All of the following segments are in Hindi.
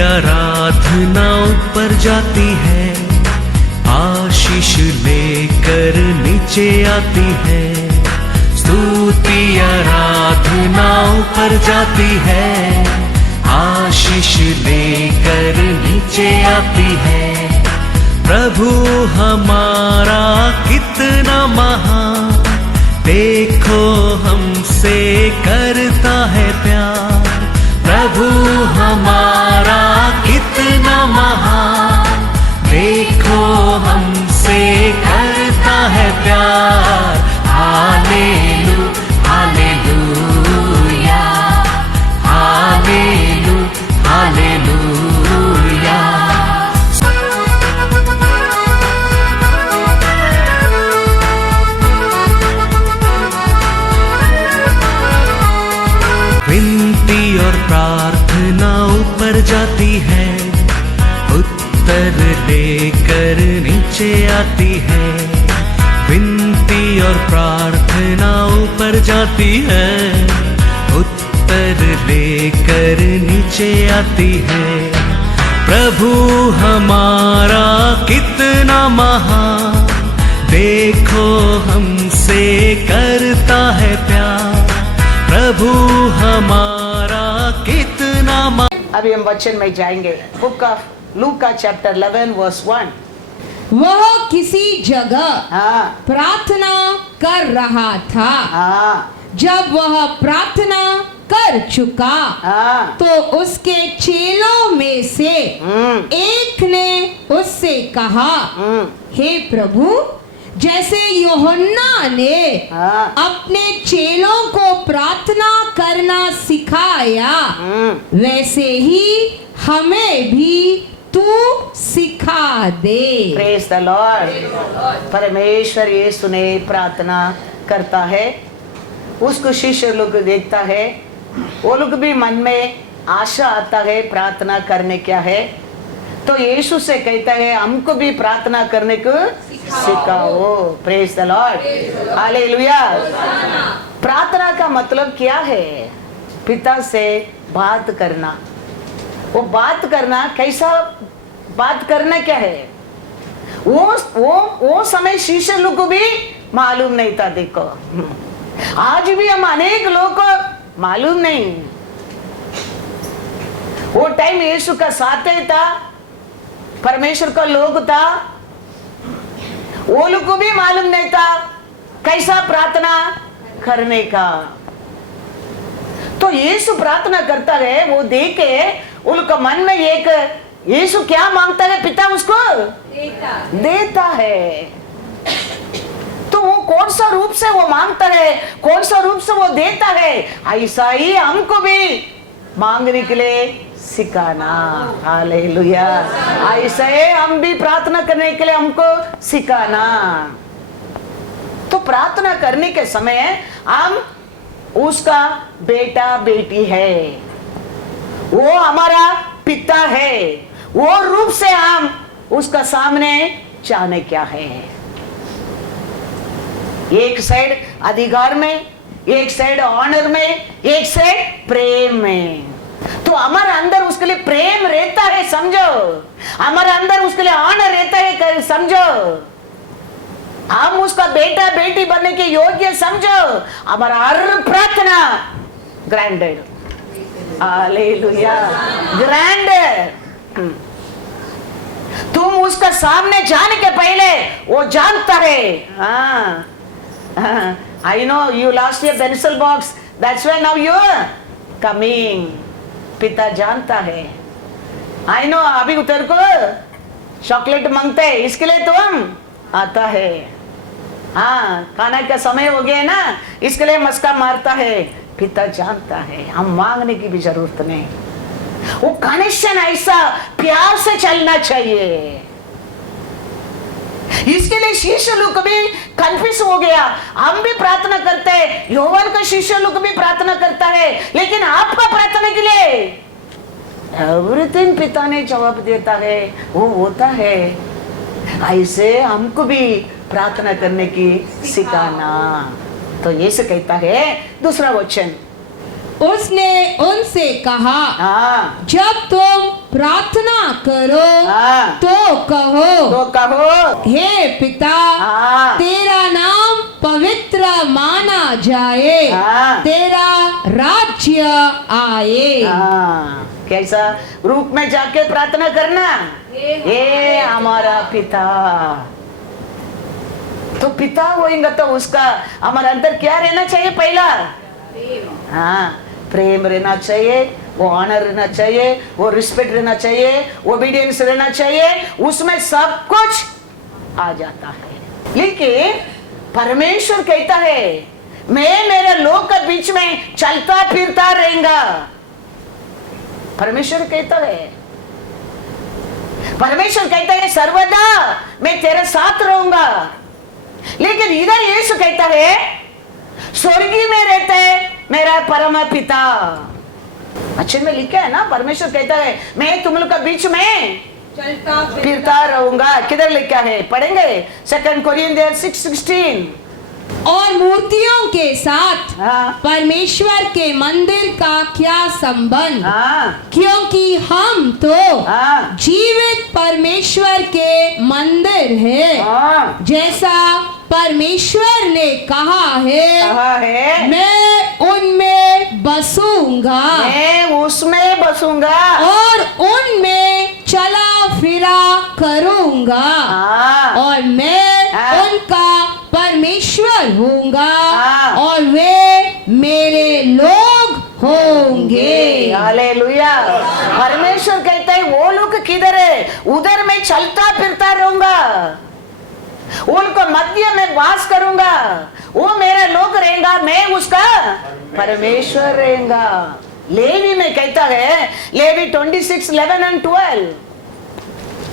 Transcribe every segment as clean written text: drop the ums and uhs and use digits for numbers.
आराधना ऊपर जाती है, आशीष लेकर नीचे आती है। स्तुति आराधना ऊपर जाती है, आशीष लेकर नीचे आती है। प्रभु हमारा कितना महान, देखो हमसे करता है प्यार। प्रभु हमारा कितना महान, देखो हमसे करता है प्यार। हालेलू हालेलूया, हालेलू हालेलूया। विनती और प्रार्थना ऊपर जाती है, उत्तर लेकर नीचे आती है। विनती और प्रार्थना ऊपर जाती है, उत्तर लेकर नीचे आती है। प्रभु हमारा कितना महान, देखो हमसे करता है प्यार। प्रभु हमारा कितना अभी हम वचन में जाएंगे। Book of Luka chapter 11 verse 1। वह किसी जगह प्रार्थना कर रहा था। जब वह प्रार्थना कर चुका तो उसके चेलों में से एक ने उससे कहा, हे प्रभु, जैसे यूहन्ना ने अपने चेलों को प्रार्थना करना सिखाया, वैसे ही हमें भी तू सिखा दे। Praise the Lord. परमेश्वर यीशु ने प्रार्थना करता है, उसको शिष्य लोग देखता है, वो लोग भी मन में आशा आता है प्रार्थना करने क्या है, तो यीशु से कहता है हमको भी प्रार्थना करने को सिखाओ। Praise the Lord, hallelujah. प्रार्थना का मतलब क्या है? पिता से बात करना। वो बात करना, कैसा बात करना क्या है? वो समय शिष्य लोग को भी मालूम नहीं था। देखो आज भी हम अनेक लोग को मालूम नहीं। वो टाइम यीशु का साथ था, परमेश्वर का लोग था, वो लोग को भी मालूम नहीं था कैसा प्रार्थना करने का। तो यीशु प्रार्थना करता है, वो देखे उनका मन में एक, यीशु क्या मांगता है पिता उसको देता है। तो वो कौन सा रूप से वो मांगता है, कौन सा रूप से वो देता है, ऐसा ही हमको भी मांगने के लिए सिखाना। हालेलुया। ऐसा ही हम भी प्रार्थना करने के लिए हमको सिखाना। तो प्रार्थना करने के समय हम उसका बेटा बेटी है, वो हमारा पिता है, वो रूप से हम उसका सामने जाने क्या है। एक साइड अधिकार में, एक साइड ऑनर में, एक साइड प्रेम में। तो हमारे अंदर उसके लिए प्रेम रहता है, समझो। हमारे अंदर उसके लिए ऑनर रहता है, समझो। हम उसका बेटा बेटी बनने के योग्य समझो। हमारा हर प्रार्थना ग्रैंडेड। Hallelujah, granted. तुम उसका सामने जाने के पहले वो जानता है। I know you lost your pencil box, that's why now you are coming. पिता जानता है। I know अभी उतर को चॉकलेट मांगते है, इसके लिए तो हम आता है। खाना का समय हो गया ना, इसके लिए मस्का मारता है। पिता जानता है, हम मांगने की भी जरूरत नहीं। वो कनेक्शन ऐसा प्यार से चलना चाहिए। इसके लिए शिष्य लोग भी कंफ्यूज हो गया। हम भी प्रार्थना करते हैं, यूहन्ना का शिष्य लोग भी प्रार्थना करता है, लेकिन आपका प्रार्थना के लिए एवरीथिंग पिता ने जवाब देता है, वो होता है। ऐसे हमको भी प्रार्थना करने की सिखाना। तो ये से कहता है दूसरा वचन, उसने उनसे कहा, जब तुम प्रार्थना करो हाँ। तो तो कहो हे पिता, हाँ। तेरा नाम पवित्र माना जाए, हाँ। तेरा राज्य आए। हाँ, कैसा रूप में जाके प्रार्थना करना, हे हमारा पिता। तो पिता होएगा तो उसका हमारे अंदर क्या रहना चाहिए? पहला हाँ, प्रेम रहना चाहिए, वो ऑनर रहना चाहिए, वो रिस्पेक्ट रहना चाहिए, ओबीडियंस रहना चाहिए, उसमें सब कुछ आ जाता है। लेकिन परमेश्वर कहता है मैं मेरे लोग के बीच में चलता फिरता रहेगा। परमेश्वर कहता है, परमेश्वर कहता है सर्वदा मैं तेरे साथ रहूंगा। लेकिन इधर यीशु कहता है स्वर्गी में रहता है मेरा परम पिता। अच्छे में लिखा है ना, परमेश्वर कहता है मैं तुम लोग के बीच में चलता फिरता रहूंगा। किधर लिखा है? पढ़ेंगे 2 कोरिन्थियर 6:16। और मूर्तियों के साथ हाँ। परमेश्वर के मंदिर का क्या संबंध? हाँ, क्योंकि हम तो हाँ, जीवित परमेश्वर के मंदिर है, हाँ, जैसा परमेश्वर ने कहा है, मैं उनमें बसूंगा मैं उसमें बसूंगा और उनमें चला फिरा करूंगा, हाँ, और मैं हाँ। उनका परमेश्वर होऊंगा हाँ। और वे मेरे लोग होंगे। हालेलुया। परमेश्वर कहता है वो लोग किधर है? उधर मैं चलता फिरता रहूंगा, उनको मध्य में वास करूंगा, वो मेरा लोग रहेगा, मैं उसका परमेश्वर रहेगा। लेवी में कहता है, लेवी 26:11 और 12,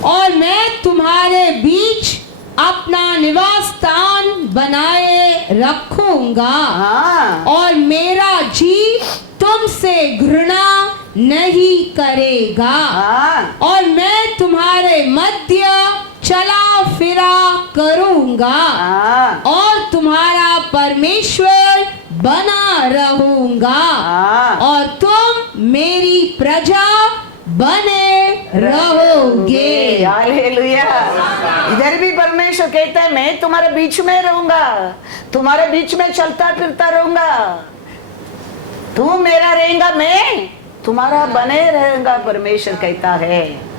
और मैं तुम्हारे बीच अपना निवास स्थान बनाए रखूंगा, हाँ, और मेरा जी तुमसे घृणा नहीं करेगा, हाँ, और मैं तुम्हारे मध्य चला फिरा करूंगा, हाँ, और तुम्हारा परमेश्वर बना रहूंगा, हाँ। और तुम मेरी प्रजा बने रहोगे। हालेलुया। इधर भी परमेश्वर कहता है मैं तुम्हारे बीच में रहूंगा, तुम्हारे बीच में चलता फिरता रहूंगा, तू मेरा रहेगा, मैं तुम्हारा बने रहेगा। परमेश्वर कहता है।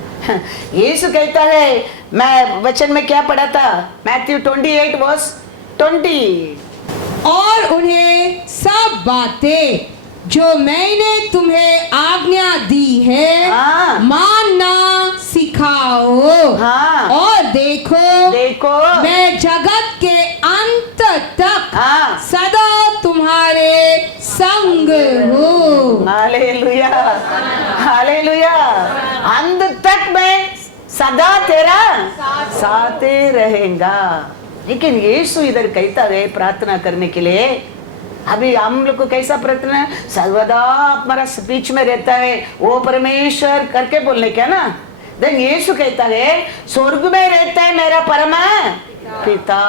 यीशु कहता है, मैं वचन में क्या पढ़ा था? मैथ्यू 28:20, और उन्हें सब बातें जो मैंने तुम्हें आज्ञा दी है हाँ। मानना सिखाओ, हाँ। और देखो देखो मैं जगत के अंत तक हाँ। सदा तुम्हारे संग हूँ। Hallelujah, hallelujah. अंत तक मैं सदा तेरा साथ रहेगा। लेकिन यीशु इधर कहता है प्रार्थना करने के लिए, अभी हम लोग को कैसा प्रार्थना? सर्वदा हमारा स्पीच में रहता है वो परमेश्वर करके बोलने क्या ना। देन यीशु कहता है स्वर्ग में रहता है मेरा परम पिता।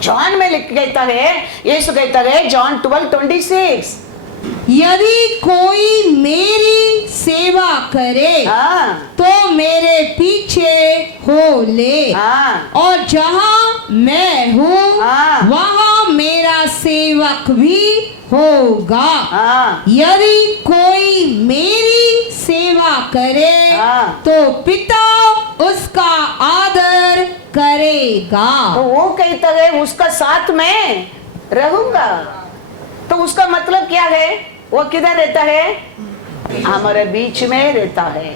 जॉन में लिख कहता है, यीशु कहता है जॉन 12:26, यदि कोई मेरी सेवा करे हाँ, तो मेरे पीछे हो ले, हाँ, और जहाँ मैं हूँ हाँ। वहाँ मेरा सेवक भी होगा। हाँ, यदि कोई मेरी सेवा करे हाँ। तो पिता उसका आदर करेगा। तो वो कहता है उसका साथ में रहूंगा। तो उसका मतलब क्या है? वो किधर रहता है? हमारे बीच में रहता है,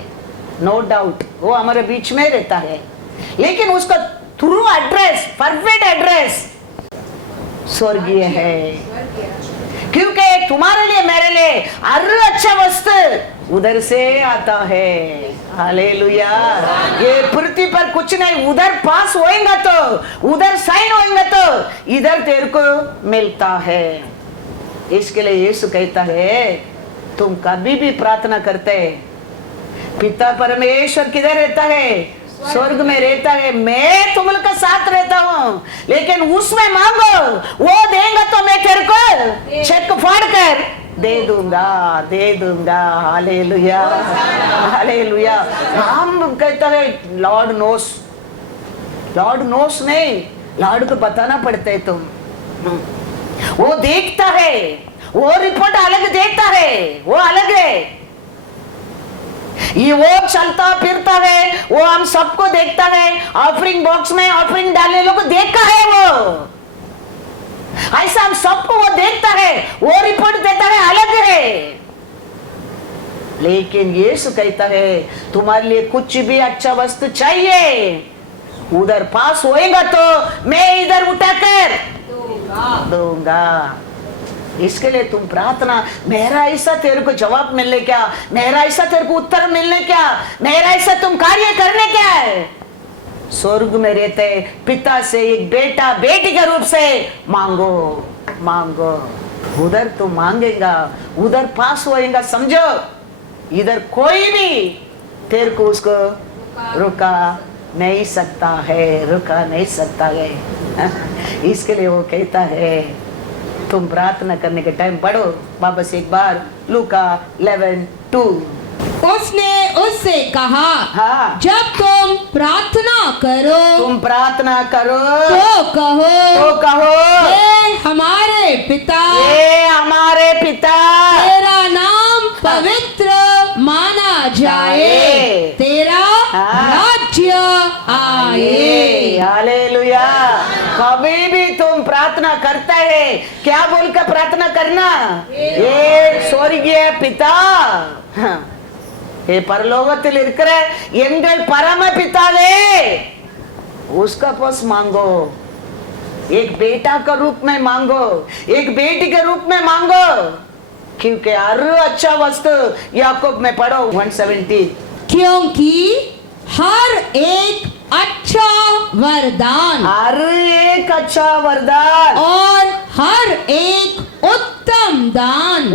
नो डाउट वो हमारे बीच में रहता है। लेकिन उसका थ्रू एड्रेस, परफेक्ट एड्रेस स्वर्गीय है, क्योंकि तुम्हारे लिए मेरे लिए हर अच्छा वस्तु उधर से आता है। हालेलुया। ये पृथ्वी पर कुछ नहीं, उधर पास होएगा तो, उधर साइन होएगा तो इधर तेरे को मिलता है। इसके लिए यीशु कहता है तुम कभी भी प्रार्थना करते, पिता परमेश्वर किधर रहता है? स्वर्ग में रहता है, मैं तुम लोग का साथ रहता हूँ। लेकिन उसमें मांगो, वो देंगे तो मैं तेरे को चेक फाड़ कर दे दूंगा। Hallelujah, hallelujah. हम कहता है लॉर्ड नोस नहीं, लॉर्ड को बताना पड़ता है। तुम वो देखता है, वो रिपोर्ट अलग देता है, वो अलग है। ये वो चलता फिरता है, वो हम सबको देखता है। ऑफरिंग बॉक्स में ऑफरिंग डालने लोगों को देखता है वो, ऐसा हम सबको वो देखता है, वो रिपोर्ट देता है, अलग है। लेकिन यीशु कहता है तुम्हारे लिए कुछ भी अच्छा वस्तु चाहिए, उधर पास होएगा तो मैं इधर उठाकर दूंगा। इसके लिए तुम प्रार्थना, मेरा ऐसा तेरे को जवाब मिलने क्या, मेरा ऐसा तेरे को उत्तर मिलने क्या, मेरा ऐसा तुम कार्य करने क्या है। स्वर्ग में रहते पिता से एक बेटा बेटी के रूप से मांगो। उधर तुम मांगेगा, उधर पास होएगा। समझो, इधर कोई भी तेरे को उसको रुका नहीं सकता है। इसके लिए वो कहता है तुम प्रार्थना करने के टाइम पढ़ो वापस एक बार लूका 11:2। उसने उससे कहा, हाँ, जब तुम प्रार्थना करो तो कहो हे हमारे पिता, तेरा नाम पवित्र माना जाए, तेरा राज्य आए। हालेलुया। कभी भी तुम प्रार्थना करता है, क्या बोलकर प्रार्थना करना, ये स्वर्गीय पिता, ये परलोकத்தில் இருக்கிற எங்கள் பரம பிதாவே, उसका पास मांगो। एक बेटा का रूप में मांगो, एक बेटी के रूप में मांगो, क्योंकि हर अच्छा वस्तु याकूब में पढ़ो 170, क्योंकि हर एक अच्छा वरदान और हर एक उत्तम दान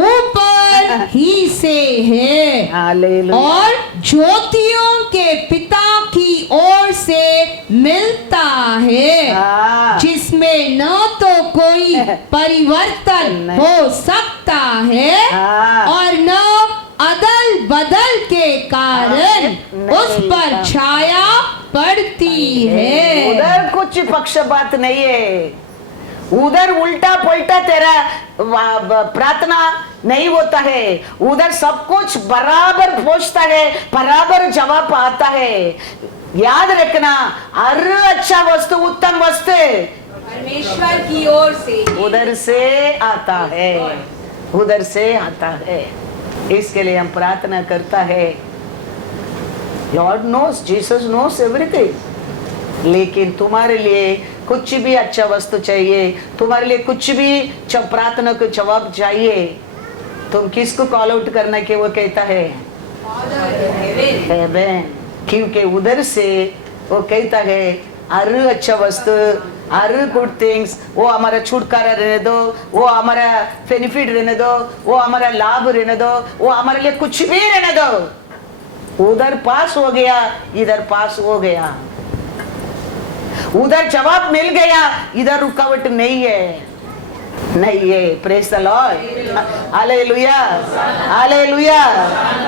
ऊपर ही से है, हालेलुया, और ज्योतियों के पिता की ओर से मिलता है, हाँ, जिसमें न तो कोई परिवर्तन हो सकता है हाँ, और न अदल बदल के कारण उस पर छाया पड़ती है। उधर कुछ पक्षपात नहीं है, उधर उल्टा पलटा तेरा प्रार्थना नहीं होता है, उधर सब कुछ बराबर पहुंचता है, बराबर जवाब आता है। याद रखना, हर अच्छा वस्तु, उत्तम वस्तु परमेश्वर की ओर से उधर से आता है। इसके लिए हम प्रार्थना करता है, Lord knows, Jesus knows everything. लेकिन तुम्हारे लिए कुछ भी अच्छा वस्तु चाहिए, तुम्हारे लिए कुछ भी प्रार्थना को जवाब चाहिए, तुम किसको कॉल आउट करना के वो कहता है हेवन, क्योंकि उधर से वो कहता है हर अच्छा वस्तु, हर गुड थिंग्स, वो हमारा छुटकारा रहने दो, वो हमारा बेनिफिट रहने दो, वो हमारा लाभ रहने दो, वो हमारे लिए कुछ भी रहने दो। उधर पास हो गया, इधर पास हो गया, उधर जवाब मिल गया, इधर रुकावट नहीं है। Praise the Lord, hallelujah, hallelujah.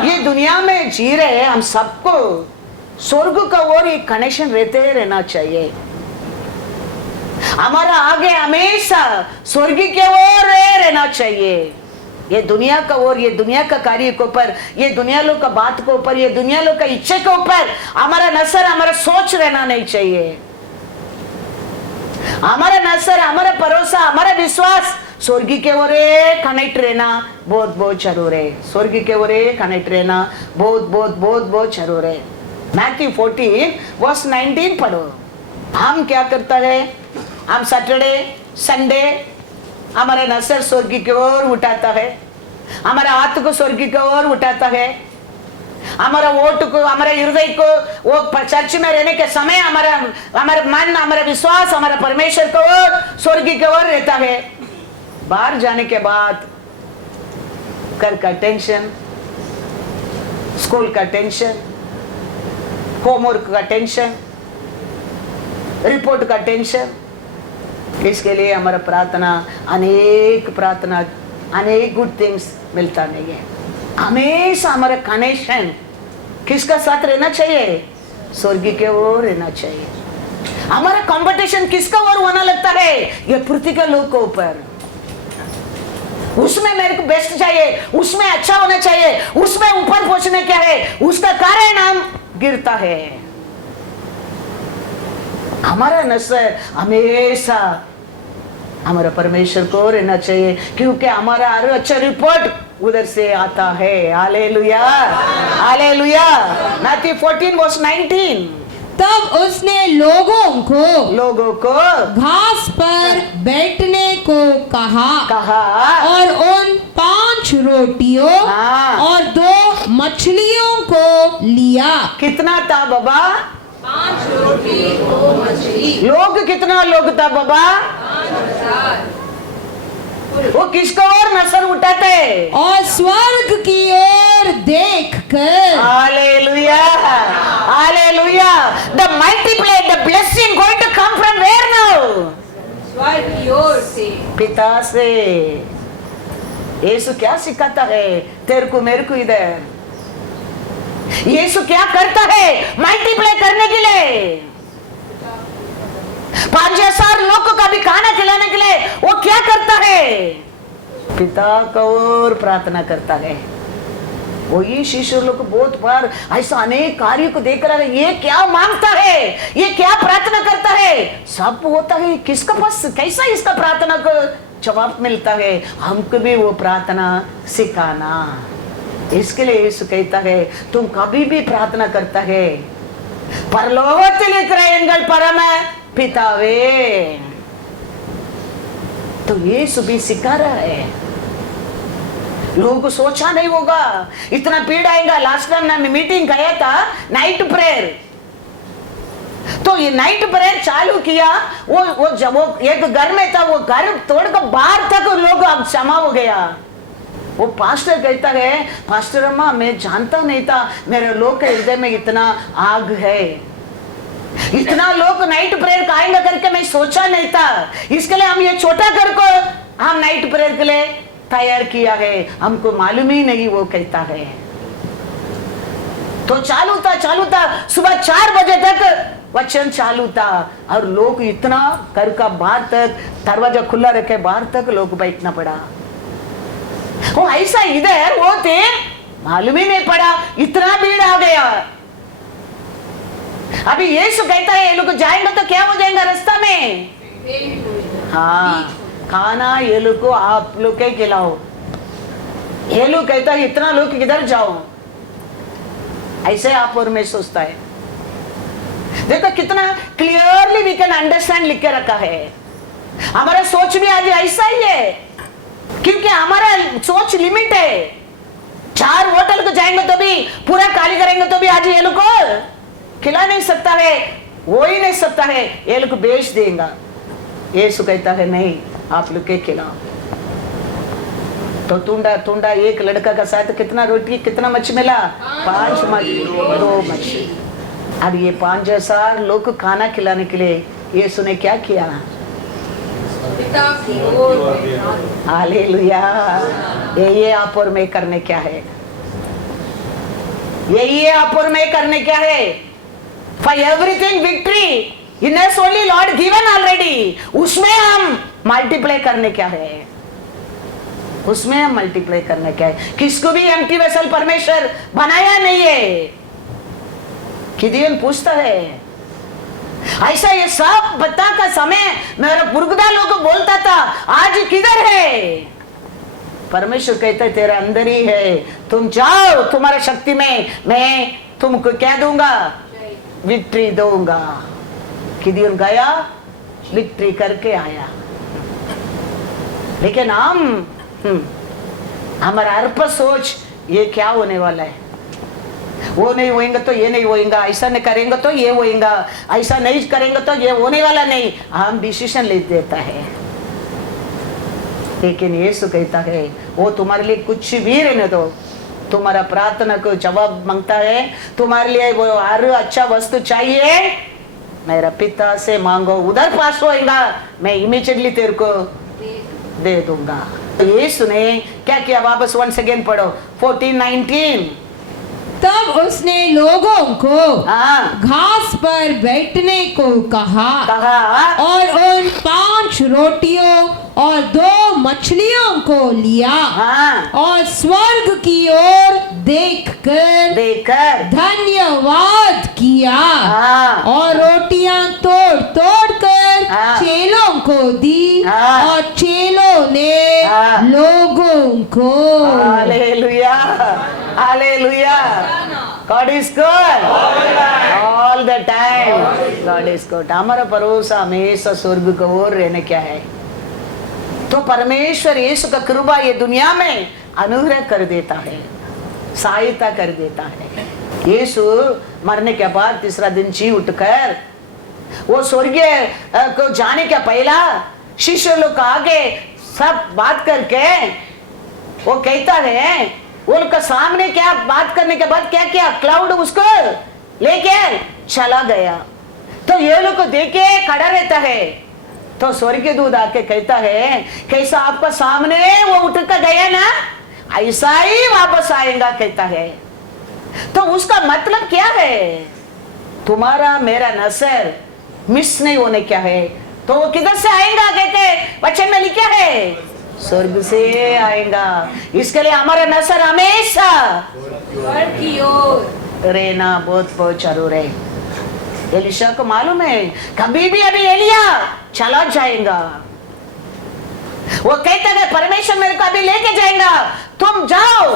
ये दुनिया में जी रहे हम सबको स्वर्ग का और एक कनेक्शन रहना चाहिए। हमारा आगे हमेशा स्वर्ग के ओर रहना चाहिए। ये दुनिया का और ये दुनिया का कार्य के ऊपर, ये दुनिया लोग का बात के ऊपर, ये दुनिया लोग का इच्छा के ऊपर हमारा नजर, हमारा सोच रहना नहीं चाहिए। हमारा नजर, हमारा भरोसा, हमारा विश्वास स्वर्ग के ओर कनेक्ट रहना बहुत बहुत जरूर है। स्वर्ग के ओर कनेक्ट रहना बहुत जरूर है। मैथ्यू 14:19 पढ़ो। हम क्या करता है, हम सैटरडे संडे हमारा नजर स्वर्ग की ओर उठाता है, हमारा हाथ को स्वर्ग की ओर उठाता है, हमारा वोट को, हमारे हृदय को, वो चर्च में रहने के समय हमारा मन, हमारा विश्वास, हमारा परमेश्वर को ओर, स्वर्ग की ओर रहता है। बाहर जाने के बाद घर का टेंशन, स्कूल का टेंशन, होमवर्क का टेंशन, रिपोर्ट का टेंशन, इसके लिए हमारा प्रार्थना, अनेक प्रार्थना अनेक गुड थिंग्स मिलता नहीं है। हमेशा हमारा कनेक्शन किसका साथ रहना चाहिए? स्वर्ग के ओर रहना चाहिए। हमारा कंपटीशन किसका ओर होना लगता है? ये पृथ्वी के लोग के ऊपर। उसमें मेरे को बेस्ट चाहिए, उसमें अच्छा होना चाहिए, उसमें ऊपर पहुंचने क्या है, उसका कारण हम गिरता है। हमारा नजर हमेशा हमारा परमेश्वर को रहना चाहिए, क्योंकि हमारा हर अच्छा रिपोर्ट उधर से आता है। Hallelujah, hallelujah. मैथ्यू 14:19। तब उसने लोगों को घास पर बैठने को कहा और और उन 5 रोटियों हाँ। और 2 मछलियों को लिया। कितना था बाबा? 5 रोटी 2 मछली। लोग कितना लोग था बाबा? 5,000। वो किसको और नजर उठाते? और स्वर्ग की ओर देखकर hallelujah, hallelujah. The multiply, the blessing going to come from where now? स्वर्ग की ओर से। पिता से। यीशु क्या सिखाता है तेरे को मेरे को इधर? यीशु क्या करता है मल्टीप्लाई करने के लिए? 5,000 लोग को कभी खाना खिलाने के लिए वो क्या करता है? पिता को और प्रार्थना करता है। वो ये शिष्य लोग को बहुत बार ऐसा अनेक कार्यों को देख रहा है, ये क्या मांगता है, ये क्या प्रार्थना करता है, सब होता है किसका पास, कैसा इसका प्रार्थना को जवाब मिलता है। हमको भी वो प्रार्थना सिखाना। इसके लिए यीशु कहता है तुम कभी भी प्रार्थना करता है परलोकத்தில் இருக்கிற எங்கள் பரம पितावे, तो यीशु भी सिखा रहा है। लोगों को सोचा नहीं होगा इतना भीड़ आएगा। लास्ट टाइम मैं मीटिंग गया था नाइट प्रेयर, तो ये नाइट प्रेयर चालू किया। वो जब वो एक घर में था, वो घर तोड़कर बाहर तक लोग अब जमा हो गया। वो पास्टर कहता है पास्टर अम्मा मैं जानता नहीं था मेरे लोग के हृदय में इतना आग है, इतना लोग नाइट प्रेयर आएंगे करके मैं सोचा नहीं था। इसके लिए हम ये छोटा घर को हम नाइट प्रेयर के लिए तैयार किया है, हमको मालूम ही नहीं। वो कहता है तो चालू था सुबह 4 बजे तक वचन चालू था और लोग इतना घर का बाहर तक दरवाजा खुला रखे बाहर तक लोग बैठना पड़ा। वो ऐसा इधर वो थे मालूम ही नहीं पड़ा, इतना भीड़ आ गया। अभी यीशु कहता है ये लोग जाएंगे तो क्या हो जाएगा रास्ता में? हाँ, खाना ये लोग को आप लोग के खिलाओ। ये लोग कहता है इतना लोग किधर जाओ, ऐसे आप और मैं सोचता है। देखो कितना क्लियरली वी कैन अंडरस्टैंड लिख के रखा है। हमारा सोच भी आज ऐसा ही है, क्योंकि हमारा सोच लिमिट है। 4 होटल को जाएंगे तो भी पूरा खाली करेंगे तो भी आज ये लोग को खिला नहीं सकता है, वो ही नहीं सकता है, ये लोग बेच देगा। यीशु कहता है नहीं आप लोग के खिलाओ। तो टूंडा एक लड़का का साथ कितना रोटी कितना मछली मिला? 5 मछली 2 मछली। अब ये 5,000 लोग को खाना खिलाने के लिए यीशु ने क्या किया? हालेलुया। ये आप और मैं करने क्या है? ये आप और मैं करने क्या है? For everything victory in us only Lord given already। उसमें हम मल्टीप्लाई करने क्या है? उसमें हम मल्टीप्लाई करने क्या है? किसको भी एम्प्टी वेसल परमेश्वर बनाया नहीं है। गिदियोन पूछता है ऐसा ये सब बता का समय मेरा पुरगदा लोग बोलता था आज किधर है? परमेश्वर कहता है तेरा अंदर ही है, तुम जाओ तुम्हारा शक्ति में मैं तुमको क्या दूंगा? विक्ट्री दूंगा। गिदियोन गया विक्ट्री करके आया। लेकिन हम हमारा अर्प सोच ये क्या होने वाला है, वो नहीं होएंगे तो ये नहीं होएगा, ऐसा नहीं करेंगे तो ये होएगा, ऐसा नहीं करेंगे तो ये होने वाला नहीं, हम डिसीजन ले देता है। लेकिन यीशु कहता है वो तुम्हारे लिए कुछ भी रहने दो, तुम्हारा प्रार्थना को जवाब मांगता है, तुम्हारे लिए वो हर अच्छा वस्तु चाहिए मेरा पिता से मांगो उधर पास होएगा, मैं इमीडिएटली तेरे को दे दूंगा। यीशु ने क्या किया? वापस once again पढ़ो 14:19। तब उसने लोगों को हाँ घास पर बैठने को कहा कहा और उन 5 रोटियों और 2 मछलियों को लिया हाँ और स्वर्ग की ओर देखकर देखकर धन्यवाद किया हाँ और रोटियां तोड़ तोड़ कर हाँ। चेलों को दी हाँ। और चेलों ने हाँ। लोगों को hallelujah hallelujah. God is good all the time. God is good. हमारा भरोसा हमेशा स्वर्ग की ओर रहने क्या है? तो परमेश्वर यीशु का कृपा ये दुनिया में अनुग्रह कर देता है, सहायता कर देता है। यीशु मरने के बाद तीसरा दिन जी उठकर वो स्वर्गीय को जाने का पहला शिष्य लोग आगे सब बात करके वो कहता है, उनका सामने क्या बात करने के बाद क्या किया? क्लाउड उसको लेके चला गया। तो ये लोग को देख के खड़ा रहता है। तो स्वर्गीय दूत आके कहता है, कैसा आपका सामने वो उठ कर गया ना, ऐसा ही वापस आएगा कहता है। तो उसका मतलब क्या है? तुम्हारा मेरा नसर मिस नहीं होने क्या है? तो वो किधर से आएगा? कहते वचन में लिखा है स्वर्ग से आएगा। इसके लिए हमारा नसर हमेशा स्वर्ग की ओर रहना बहुत बहुत जरूर है। एलिशा को मालूम है कभी भी अभी एलिया चला जाएगा। वो कहता है परमेश्वर मेरे को अभी लेके जाएगा, तुम जाओ।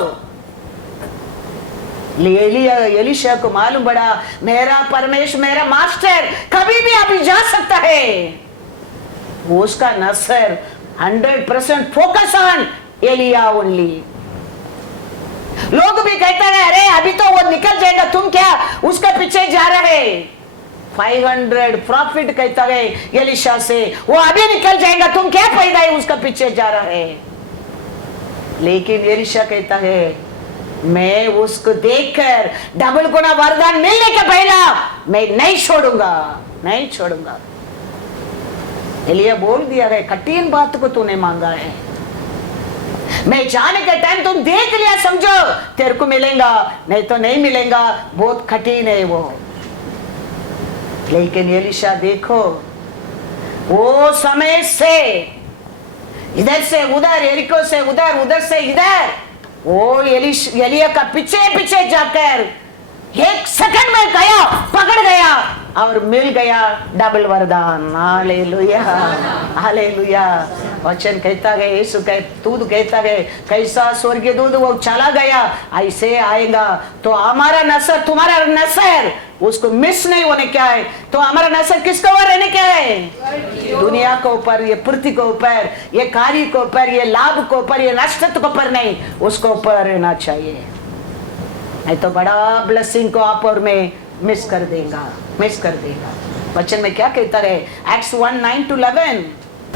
एलिशा को मालूम पड़ा मेरा परमेश्वर मेरा मास्टर कभी भी अभी जा सकता है। उसका नसर 100% फोकस ऑन एलिया ओनली। लोग भी कहते हैं अरे अभी तो वो निकल जाएगा, तुम क्या उसके पीछे जा रहे? 500 प्रॉफिट कहता है एलिशा से, वो अभी निकल जाएगा, तुम क्या फायदा है उसका पीछे जा रहा है? लेकिन एलिशा कहता है मैं उसको देखकर डबल गुना वरदान मिलने के पहला मैं नहीं छोड़ूंगा, नहीं छोड़ूंगा। एलिया बोल दिया है कठिन बात को तूने मांगा है, मैं जाने के टाइम तुम देख लिया समझो तेरे को मिलेगा, नहीं तो नहीं मिलेगा, बहुत कठिन है वो। लेकिन एलिशा देखो वो समय से इधर से उधर, एरिको से उधर, उधर से इधर, वो एलिया का पीछे पीछे जाकर 1 सेकंड में गया, पकड़ गया और मिल गया डबल वरदान। Hallelujah hallelujah. वचन कहता है यीशु दूध कहता है कैसा स्वर्गीय दूध वो चला गया ऐसे आएगा। तो हमारा नसर तुम्हारा नसर उसको मिस नहीं होने क्या है? तो हमारा नसर किसके ऊपर रहने क्या है? दुनिया के ऊपर, ये पृथ्वी के ऊपर, ये कार्य के ऊपर, ये लाभ के ऊपर, ये नष्टत्व के ऊपर नहीं, उसके ऊपर रहना चाहिए। नहीं तो बड़ा ब्लेसिंग को आप और मैं मिस कर देगा, मिस कर देगा। वचन में क्या कहता है? एक्ट्स 1:9-11।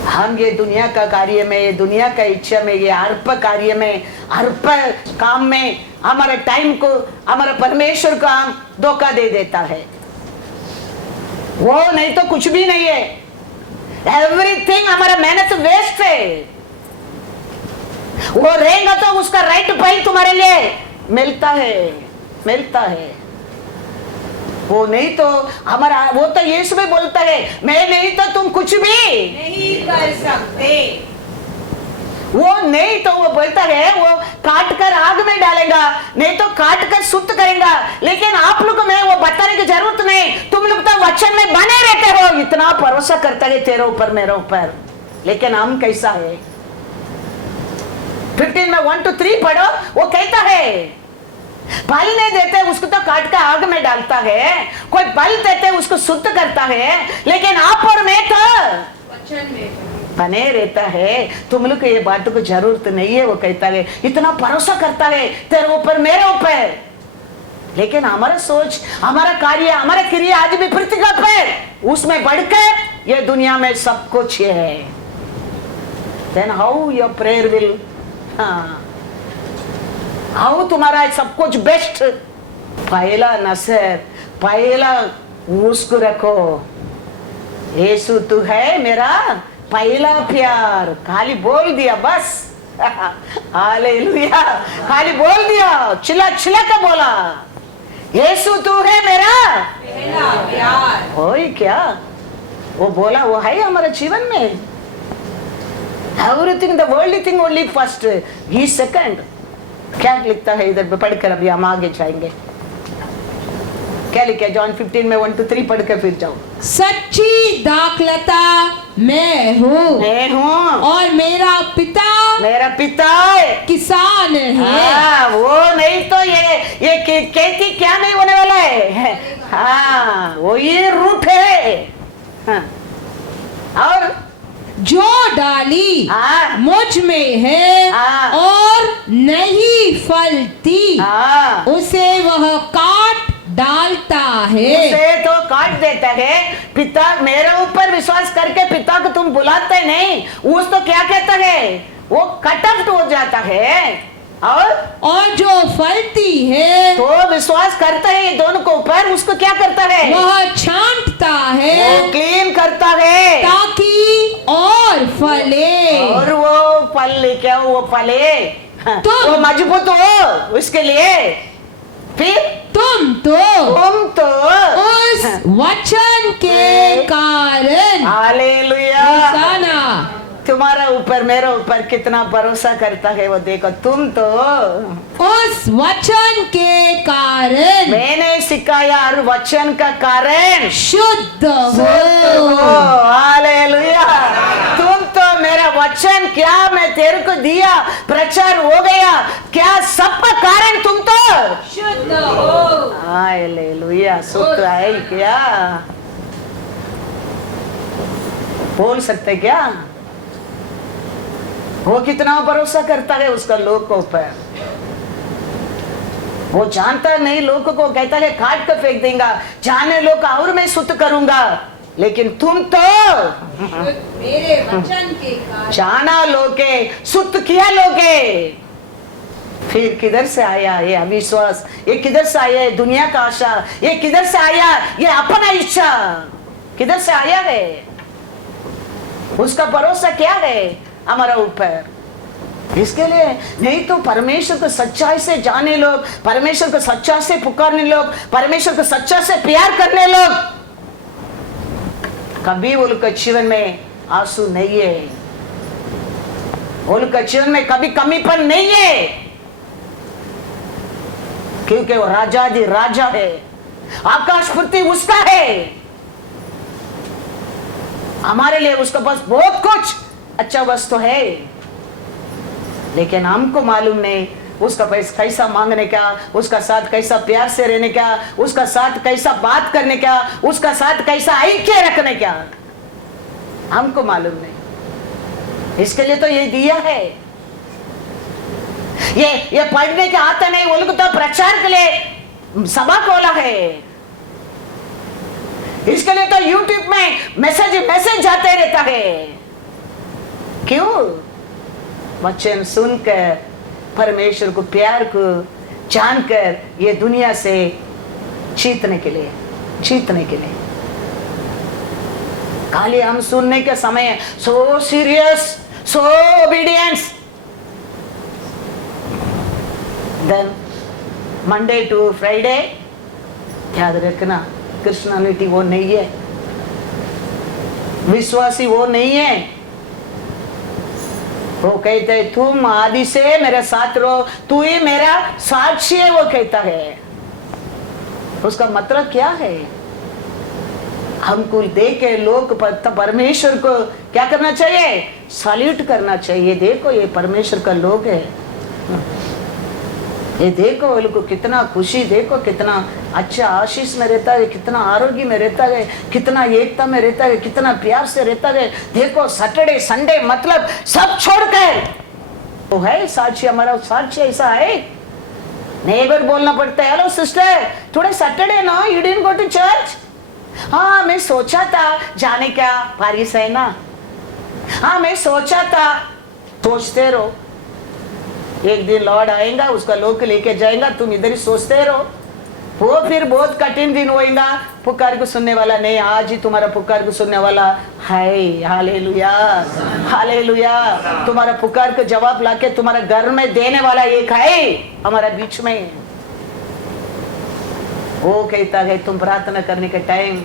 हम ये दुनिया का कार्य में, ये दुनिया का इच्छा में, ये अर्प कार्य में, अर्प काम में हमारे टाइम को, हमारा परमेश्वर को हम धोखा दे देता है। वो नहीं तो कुछ भी नहीं है, एवरीथिंग हमारा मेहनत वेस्ट है। वो रहेगा तो उसका राइट भाई तुम्हारे लिए मिलता है, मिलता है। वो नहीं तो हमारा, वो तो यीशु भी बोलता है मैं नहीं तो तुम कुछ भी नहीं कर सकते। वो नहीं तो वो बोलता है वो काट कर आग में डालेगा, नहीं तो काट कर शुद्ध करेगा। लेकिन आप लोग में वो बताने की जरूरत नहीं, तुम लोग तो वचन में बने रहते हो, इतना भरोसा करता है तेरे ऊपर मेरे ऊपर। लेकिन हम कैसा है? 15 में 1-3 पढ़ो, वो कहता है फल नहीं देते उसको तो काट कर आग में डालता है, कोई फल देते उसको शुद्ध करता है, लेकिन आप और मैं तो वचन में बने रहता है। तुम लोग को ये बात को जरूरत नहीं है। वो कहता है इतना भरोसा करता है तेरे ऊपर मेरे ऊपर, लेकिन हमारा सोच, हमारा कार्य, हमारा क्रिया आज भी पृथ्वी पर उसमें बढ़कर ये दुनिया में सब कुछ है। Then how your prayer will, how तुम्हारा सब कुछ बेस्ट। पहला नसर, पहला उसको रखो, यीशु तू है मेरा पहला प्यार। खाली बोल दिया बस, हालेलुया। खाली बोल दिया, चिल्ला चिल्ला कर बोला, यीशु तू है मेरा पहला प्यार। ओए क्या वो बोला, वो है हमारे जीवन में। Everything the worldly thing only first, he second. क्या लिखता है इधर पे, पढ़कर अभी हम आगे जाएंगे। क्या लिखा है जॉन 15 में 1 to 3 पढ़ के फिर जाओ। सच्ची दाखलता मैं हूँ और मेरा पिता किसान है। वो नहीं तो ये खेती क्या नहीं होने वाला है। हाँ वो ये रूट है। हाँ। और जो डाली हाँ। मुझ में है हाँ। और नहीं फलती हाँ। उसे वह काट डालता है। उसे तो काट देता है। पिता मेरे ऊपर विश्वास करके पिता को तुम बुलाते नहीं, उस तो क्या कहता है, वो कट ऑफ हो जाता है। और जो फलती है तो विश्वास करता है ये दोनों को ऊपर, उसको क्या करता है, वह छांटता है, वो क्लीन करता है ताकि और फले। और वो फल क्या, वो फले वो मजबूत हो उसके लिए। फिर तुम तो उस वचन के कारण हालेलुया होसाना तुम्हारा ऊपर मेरे ऊपर कितना भरोसा करता है वो देखो। तुम तो उस वचन के कारण मैंने सिखाया और वचन का कारण शुद्ध हो। हालेलुया। तुम तो मेरा वचन क्या मैं तेरे को दिया, प्रचार हो गया क्या, सबका कारण तुम तो शुद्ध हो। हालेलुया। शुद्ध है क्या, बोल सकते क्या? वो कितना भरोसा करता है उसका लोग को ऊपर। वो जानता नहीं, लोग को कहता है काट कर फेंक देगा, जाने लोग और मैं शुद्ध करूंगा, लेकिन तुम तो मेरे वचन के कारण जाना लोगे, शुद्ध किया लोगे। फिर किधर से आया ये अविश्वास, ये किधर से आया ये दुनिया का आशा, ये किधर से आया ये अपना इच्छा, किधर से आया है? उसका भरोसा क्या है हमारा ऊपर? इसके लिए नहीं तो परमेश्वर को सच्चाई से जाने लोग, परमेश्वर को सच्चाई से पुकारने लोग, परमेश्वर को सच्चाई से प्यार करने लोग, कभी उनके जीवन में आंसू नहीं है, उनके जीवन में कभी कमीपन नहीं है, क्योंकि वो राजाधि राजा है, आकाश पृथ्वी उसका है। हमारे लिए उसका पास बहुत कुछ अच्छा वस्तु है, लेकिन हमको मालूम नहीं उसका पैसा कैसा मांगने का, उसका साथ कैसा प्यार से रहने का, उसका साथ कैसा बात करने का, उसका साथ कैसा ऐक्य रखने का, हमको मालूम नहीं। इसके लिए तो ये दिया है, ये पढ़ने के आता नहीं, वो लोग तो प्रचार के लिए सभा खोला है। इसके लिए तो YouTube में मैसेज जाते रहता है। क्यों? वचन सुनकर, परमेश्वर को प्यार को जानकर ये दुनिया से जीतने के लिए। खाली हम सुनने के समय so serious, so obedience, then Monday to Friday, याद रखना क्रिश्चियनिटी वो नहीं है, विश्वासी वो नहीं है। वो कहते है तुम आदि से मेरे साथ रहो, तू ही मेरा साक्षी है, वो कहता है। उसका मतलब क्या है? हमको देख के लोग परमेश्वर को क्या करना चाहिए? सल्यूट करना चाहिए। देखो ये परमेश्वर का लोग है, ये देखो वो लोग को कितना खुशी, देखो कितना अच्छा आशीष में रहता है, कितना आरोग्य में रहता है, कितना एकता में रहता है, कितना प्यार से रहता है। देखो सैटरडे संडे मतलब सब छोड़कर वो है साक्षी, हमारा साक्षी ऐसा है। नेबर बोलना पड़ता है, हेलो सिस्टर थोड़े सैटरडे ना you didn't go to church. हाँ मैं सोचा था जाने का, बारिश है ना। हाँ मैं सोचा था, सोचते रहो, एक दिन लॉर्ड आएगा, उसका लोग लेके जाएगा, तुम इधर ही सोचते रहो। वो फिर बहुत कठिन दिन होएगा, पुकार को सुनने वाला नहीं, आज ही तुम्हारा पुकार को सुनने वाला है। Hallelujah, hallelujah. तुम्हारा पुकार को जवाब लाके तुम्हारा घर में देने वाला एक है हमारा बीच में। वो कहता है तुम प्रार्थना करने के टाइम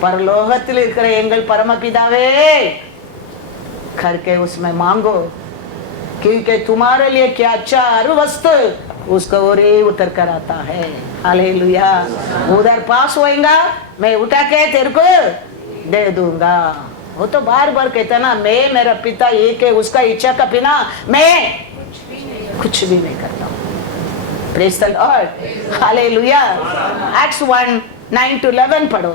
परलोकத்தில் இருக்கிற எங்கள் பரமபிதாவே करके उसमें मांगो, क्योंकि तुम्हारे लिए क्या अच्छा हर वस्तु उसका और ही उतर कर आता है। हालेलुया। उधर पास होएगा, मैं उठा के तेरे को दे दूंगा। वो तो बार बार कहता ना, मैं मेरा पिता एक है, उसका इच्छा का बिना मैं कुछ भी नहीं करता हूँ। Praise the Lord, hallelujah. Acts 1:9-11 पढ़ो।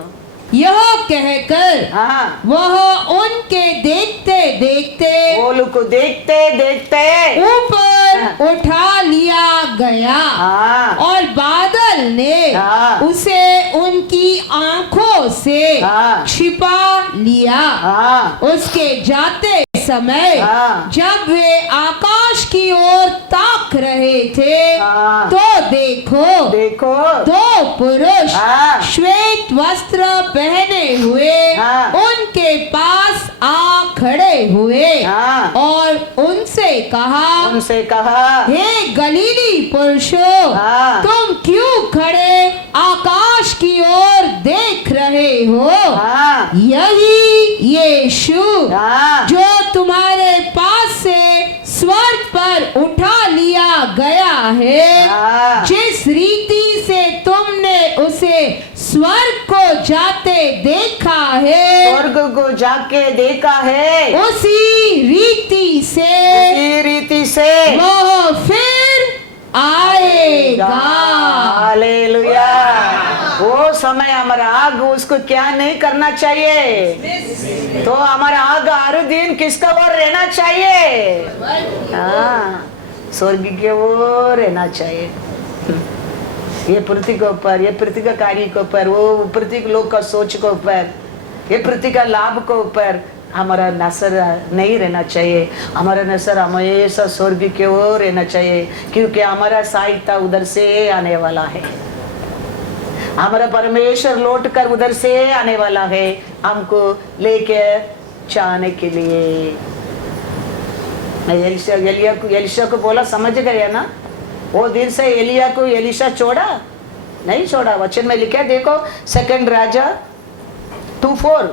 यह कहकर हाँ, वह उनके देखते देखते वो लोग को देखते देखते ऊपर उठा लिया गया, हाँ, और बादल ने हाँ, उसे उनकी आंखों से हाँ, छिपा लिया। हाँ, उसके जाते समय हाँ, जब वे आकाश की ओर ताक रहे थे, हाँ, तो देखो देखो दो पुरुष हाँ, श्वेत वस्त्र पहने हुए हाँ, उनके पास आ खड़े हुए, हाँ, और उनसे कहा, हे गलीली पुरुषों, हाँ, तुम क्यों खड़े आकाश की ओर देख रहे हो? हाँ, यही यीशु हाँ, जो तुम्हारे पास से स्वर्ग पर उठा लिया गया है, हाँ, जिस रीति से तुमने उसे स्वर्ग को जाते देखा है, स्वर्ग को जाके देखा है, उसी रीति से वह फिर आएगा। हालेलुया। वो समय हमारा आग उसको क्या नहीं करना चाहिए, तो हमारा आग हर दिन किसका ओर रहना चाहिए? हाँ, स्वर्ग के ओर रहना चाहिए। ये पृथ्वी के ऊपर, ये पृथ्वी का कार्य के ऊपर, वो पृथ्वी के लोग का सोच के ऊपर, ये पृथ्वी का लाभ के ऊपर हमारा नजर नहीं रहना चाहिए। हमारा नजर हमेशा स्वर्ग की ओर रहना चाहिए, क्योंकि हमारा सहायता उधर से आने वाला है। हमारा परमेश्वर लौट कर उधर से आने वाला है, हमको लेके जाने के लिए। मैं एलिशा को बोला, समझ गया ना? वो दिन से एलिया को एलिशा छोड़ा नहीं, छोड़ा। वचन में लिखा देखो, 2 राजा 2:4।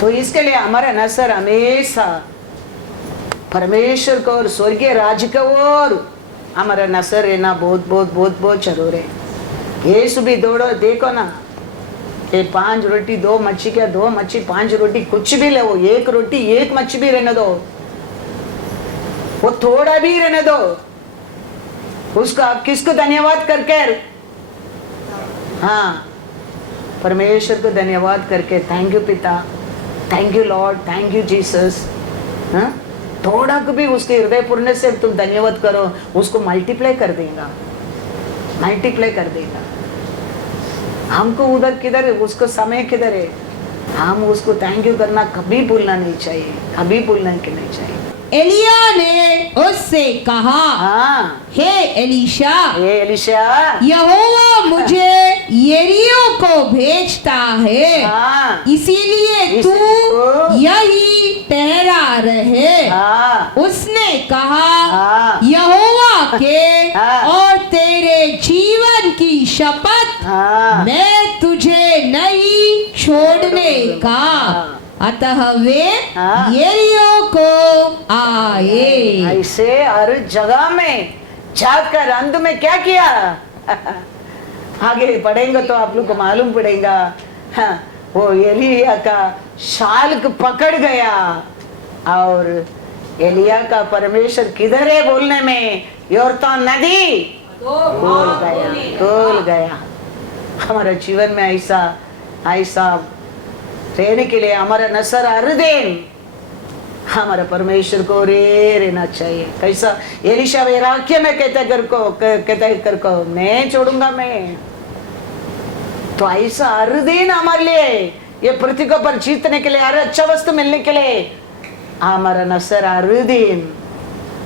तो इसके लिए हमारा नजर हमेशा परमेश्वर को और स्वर्गीय राज को और हमारा नजर रहना बहुत बहुत बहुत बहुत जरूर है। यीशु भी दौड़ो, देखो ना, ये 5 रोटी 2 मच्छी, क्या 2 मच्छी 5 रोटी, कुछ भी ले, वो 1 रोटी 1 मच्छी भी रहने दो, वो थोड़ा भी रहने दो, उसका किसको धन्यवाद करके, हाँ, परमेश्वर को धन्यवाद करके, थैंक यू पिता, thank you Lord, thank you Jesus. हाँ, थोड़ा को भी उसके हृदय पूर्ण से तुम धन्यवाद करो, उसको मल्टीप्लाई कर देगा, मल्टीप्लाई कर देगा। हमको उधर किधर है, उसको समय किधर है, हम उसको थैंक यू करना कभी भूलना नहीं चाहिए, कभी भूलना नहीं चाहिए। एलिया ने उससे कहा, हाँ, हे एलिशा, एलिशा, यहोवा मुझे यरीहो को भेजता है, हाँ, इसीलिए तू यही ठहरा रहे। हाँ, उसने कहा, हाँ, यहोवा के हाँ, और तेरे जीवन की शपथ, हाँ, मैं तुझे नहीं छोड़ने का। हाँ, अतः वे हाँ, यरीहो को आए। ऐसे हर जगह में जाकर अंत में क्या किया आगे पढ़ेंगे तो आप लोग को मालूम पड़ेगा। हाँ, वो एलिया का शाल को पकड़ गया, और एलिया का परमेश्वर किधर है बोलने में, यॉर्दन नदी खोल गया। हमारा जीवन में ऐसा ऐसा रहने के लिए हमारा नजर हर दिन हमारा परमेश्वर को रे रहना चाहिए। कैसा एलिशा वैराग्य में कहता को मैं छोड़ूंगा मैं, तो ऐसा हर दिन हमारे लिए ये पृथ्वी को पर जीतने के लिए, हर अच्छा वस्तु मिलने के लिए हमारा नजर हर दिन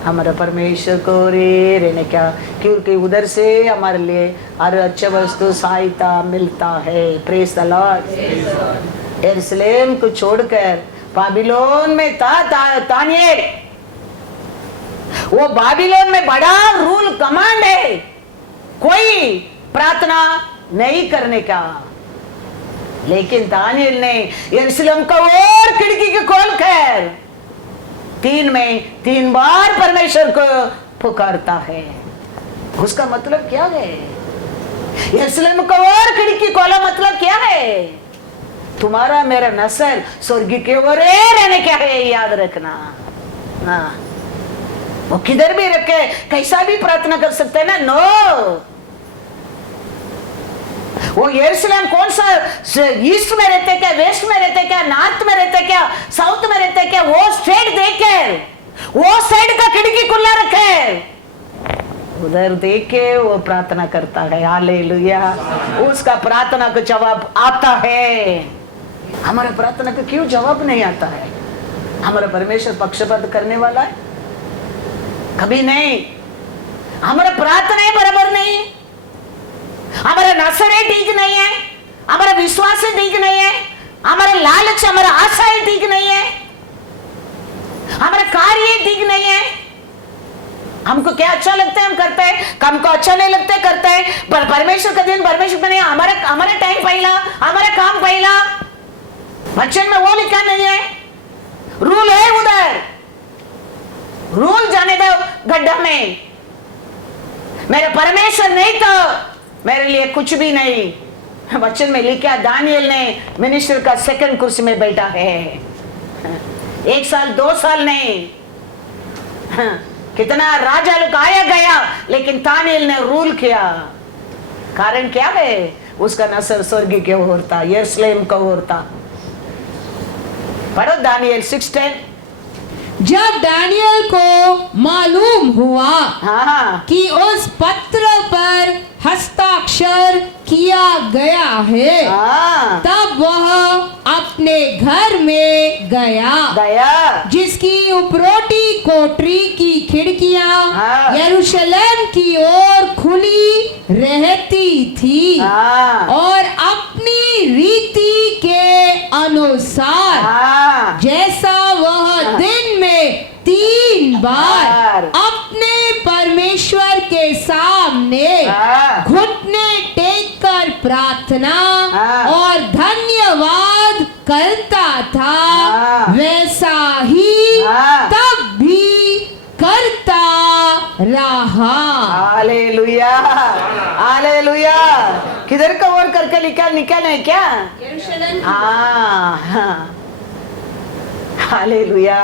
हमारा परमेश्वर को रे रहने क्या, क्योंकि उधर से हमारे लिए हर अच्छे वस्तु सहायता मिलता है। Praise the Lord. यरूशलेम को छोड़कर बाबिलोन में था दानियेल, वो बाबिलोन में बड़ा रूल कमांड है, कोई प्रार्थना नहीं करने का। लेकिन दानियेल ने यरूशलेम का और खिड़की को खोलकर 3 बार परमेश्वर को पुकारता है। उसका मतलब क्या है? यरूशलेम का और खिड़की खोला मतलब क्या है? तुम्हारा मेरा नस्ल स्वर्ग के ओर रहने क्या है, याद रखना। हाँ, वो किधर भी रखे कैसा भी प्रार्थना कर सकते हैं ना। नो, वो यरूशलेम कौन सा, ईस्ट में रहते क्या, वेस्ट में रहते क्या, नॉर्थ में रहते क्या, साउथ में रहते क्या, वो स्टेट देकर वो साइड का खिड़की खुला रखे, उधर देख के वो प्रार्थना करता है। हालेलुया। उसका प्रार्थना का जवाब आता है। हमारे प्रार्थना का क्यों जवाब नहीं आता है? हमारा परमेश्वर पक्षपात करने वाला है? कभी नहीं। हमारा प्रार्थना बराबर नहीं, हमारा नसरे ठीक नहीं है, हमारा विश्वास ठीक नहीं है, हमारा लालच, हमारा आशा ठीक नहीं है, हमारा कार्य ठीक नहीं है। हमको क्या अच्छा लगता है हम करते हैं, हमको अच्छा नहीं लगता है करते हैं, पर परमेश्वर का दिन परमेश्वर का नहीं। हमारा टाइम पहला, हमारा काम पहला। वचन में वो लिखा नहीं है, रूल है उधर, रूल जाने दो गड्ढा में। मेरा परमेश्वर नहीं तो मेरे लिए कुछ भी नहीं। वचन में लिखा दानियेल ने मिनिस्टर का सेकंड कुर्सी में बैठा है, 1 साल 2 साल नहीं, कितना राजा लोग आया गया, लेकिन दानियेल ने रूल किया। कारण क्या है? उसका नस्ल स्वर्ग के ओर था, यरूशलेम का ओर था। पढ़ो दानियेल 6:10। जब दानियेल को मालूम हुआ हाँ, कि उस पत्र पर हस्ताक्षर किया गया है, हाँ, तब वह अपने घर में गया, जिसकी उपरोटी कोठरी की खिड़कियां हाँ, यरूशलेम की ओर खुली रहती थी, हाँ, और अपनी रीति के अनुसार हाँ, जैसा वह दिन में 3 बार अपने परमेश्वर के सामने हाँ, घुटने टेक कर प्रार्थना हाँ, और धन्यवाद करता था, हाँ, वैसा ही हाँ, तब भी करता रहा। Hallelujah, hallelujah. किधर का और करके निकाल है क्या? हाँ, हालेलुया।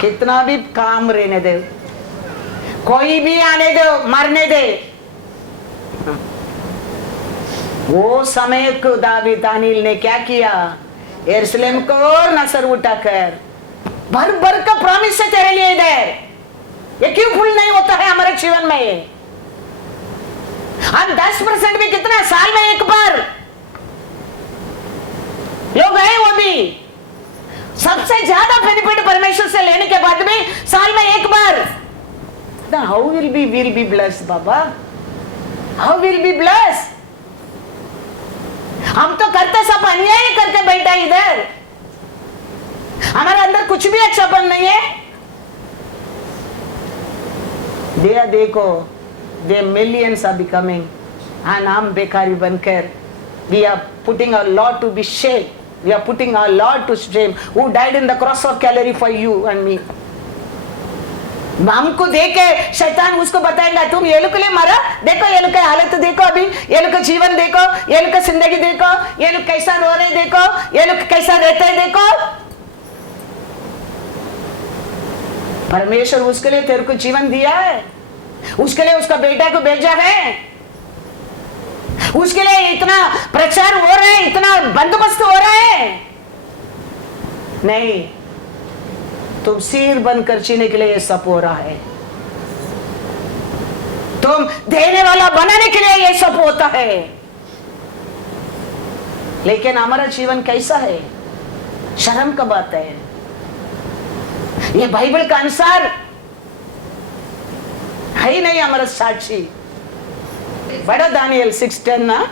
कितना भी काम रहने दे, कोई भी आने दो, मरने दे, वो समय को दानियेल ने क्या किया? यरूशलेम को और नसर उठाकर भर भर का प्रॉमिस है तेरे लिए इधर। ये क्यों फुल नहीं होता है हमारे जीवन में? हम 10% भी कितना साल में एक बार लोग हैं, वो भी सबसे ज्यादा बेनिफिट परमेश्वर से लेने के बाद भी साल में एक बार। हाउ विल बी ब्लेस्ड बाबा, हाउ विल बी ब्लेस्ड? हम तो करते सब अन्याय करके बैठा इधर, हमारे अंदर कुछ भी अच्छापन नहीं है। देखो, दे मिलियंस आर बिकमिंग, एंड हम बेकारी बनकर we are putting our Lord to be shame, we are putting our Lord to shame who died in the cross of Calvary for you and me। हमको देखे शैतान उसको बताएगा तुम ये लोग के लिए मरा, देखो ये लोग की हालत देखो, अभी ये लोग का जीवन देखो, ये लोग का जिंदगी देखो, ये लोग कैसा रो रहे देखो, ये लोग कैसा रहते हैं देखो। परमेश्वर उसके लिए तेरे को जीवन दिया है, उसके लिए उसका बेटा को भेजा है, उसके लिए इतना प्रचार हो रहा है, इतना बंदोबस्त हो रहा है। नहीं, तुम सिर बनकर जीने के लिए ये सब हो रहा है, तुम देने वाला बनाने के लिए ये सब होता है। लेकिन हमारा जीवन कैसा है? शर्म का बात है। ये बाइबल के अनुसार है ही नहीं हमारा साक्षी। बड़ा दानियल 6:10 ना।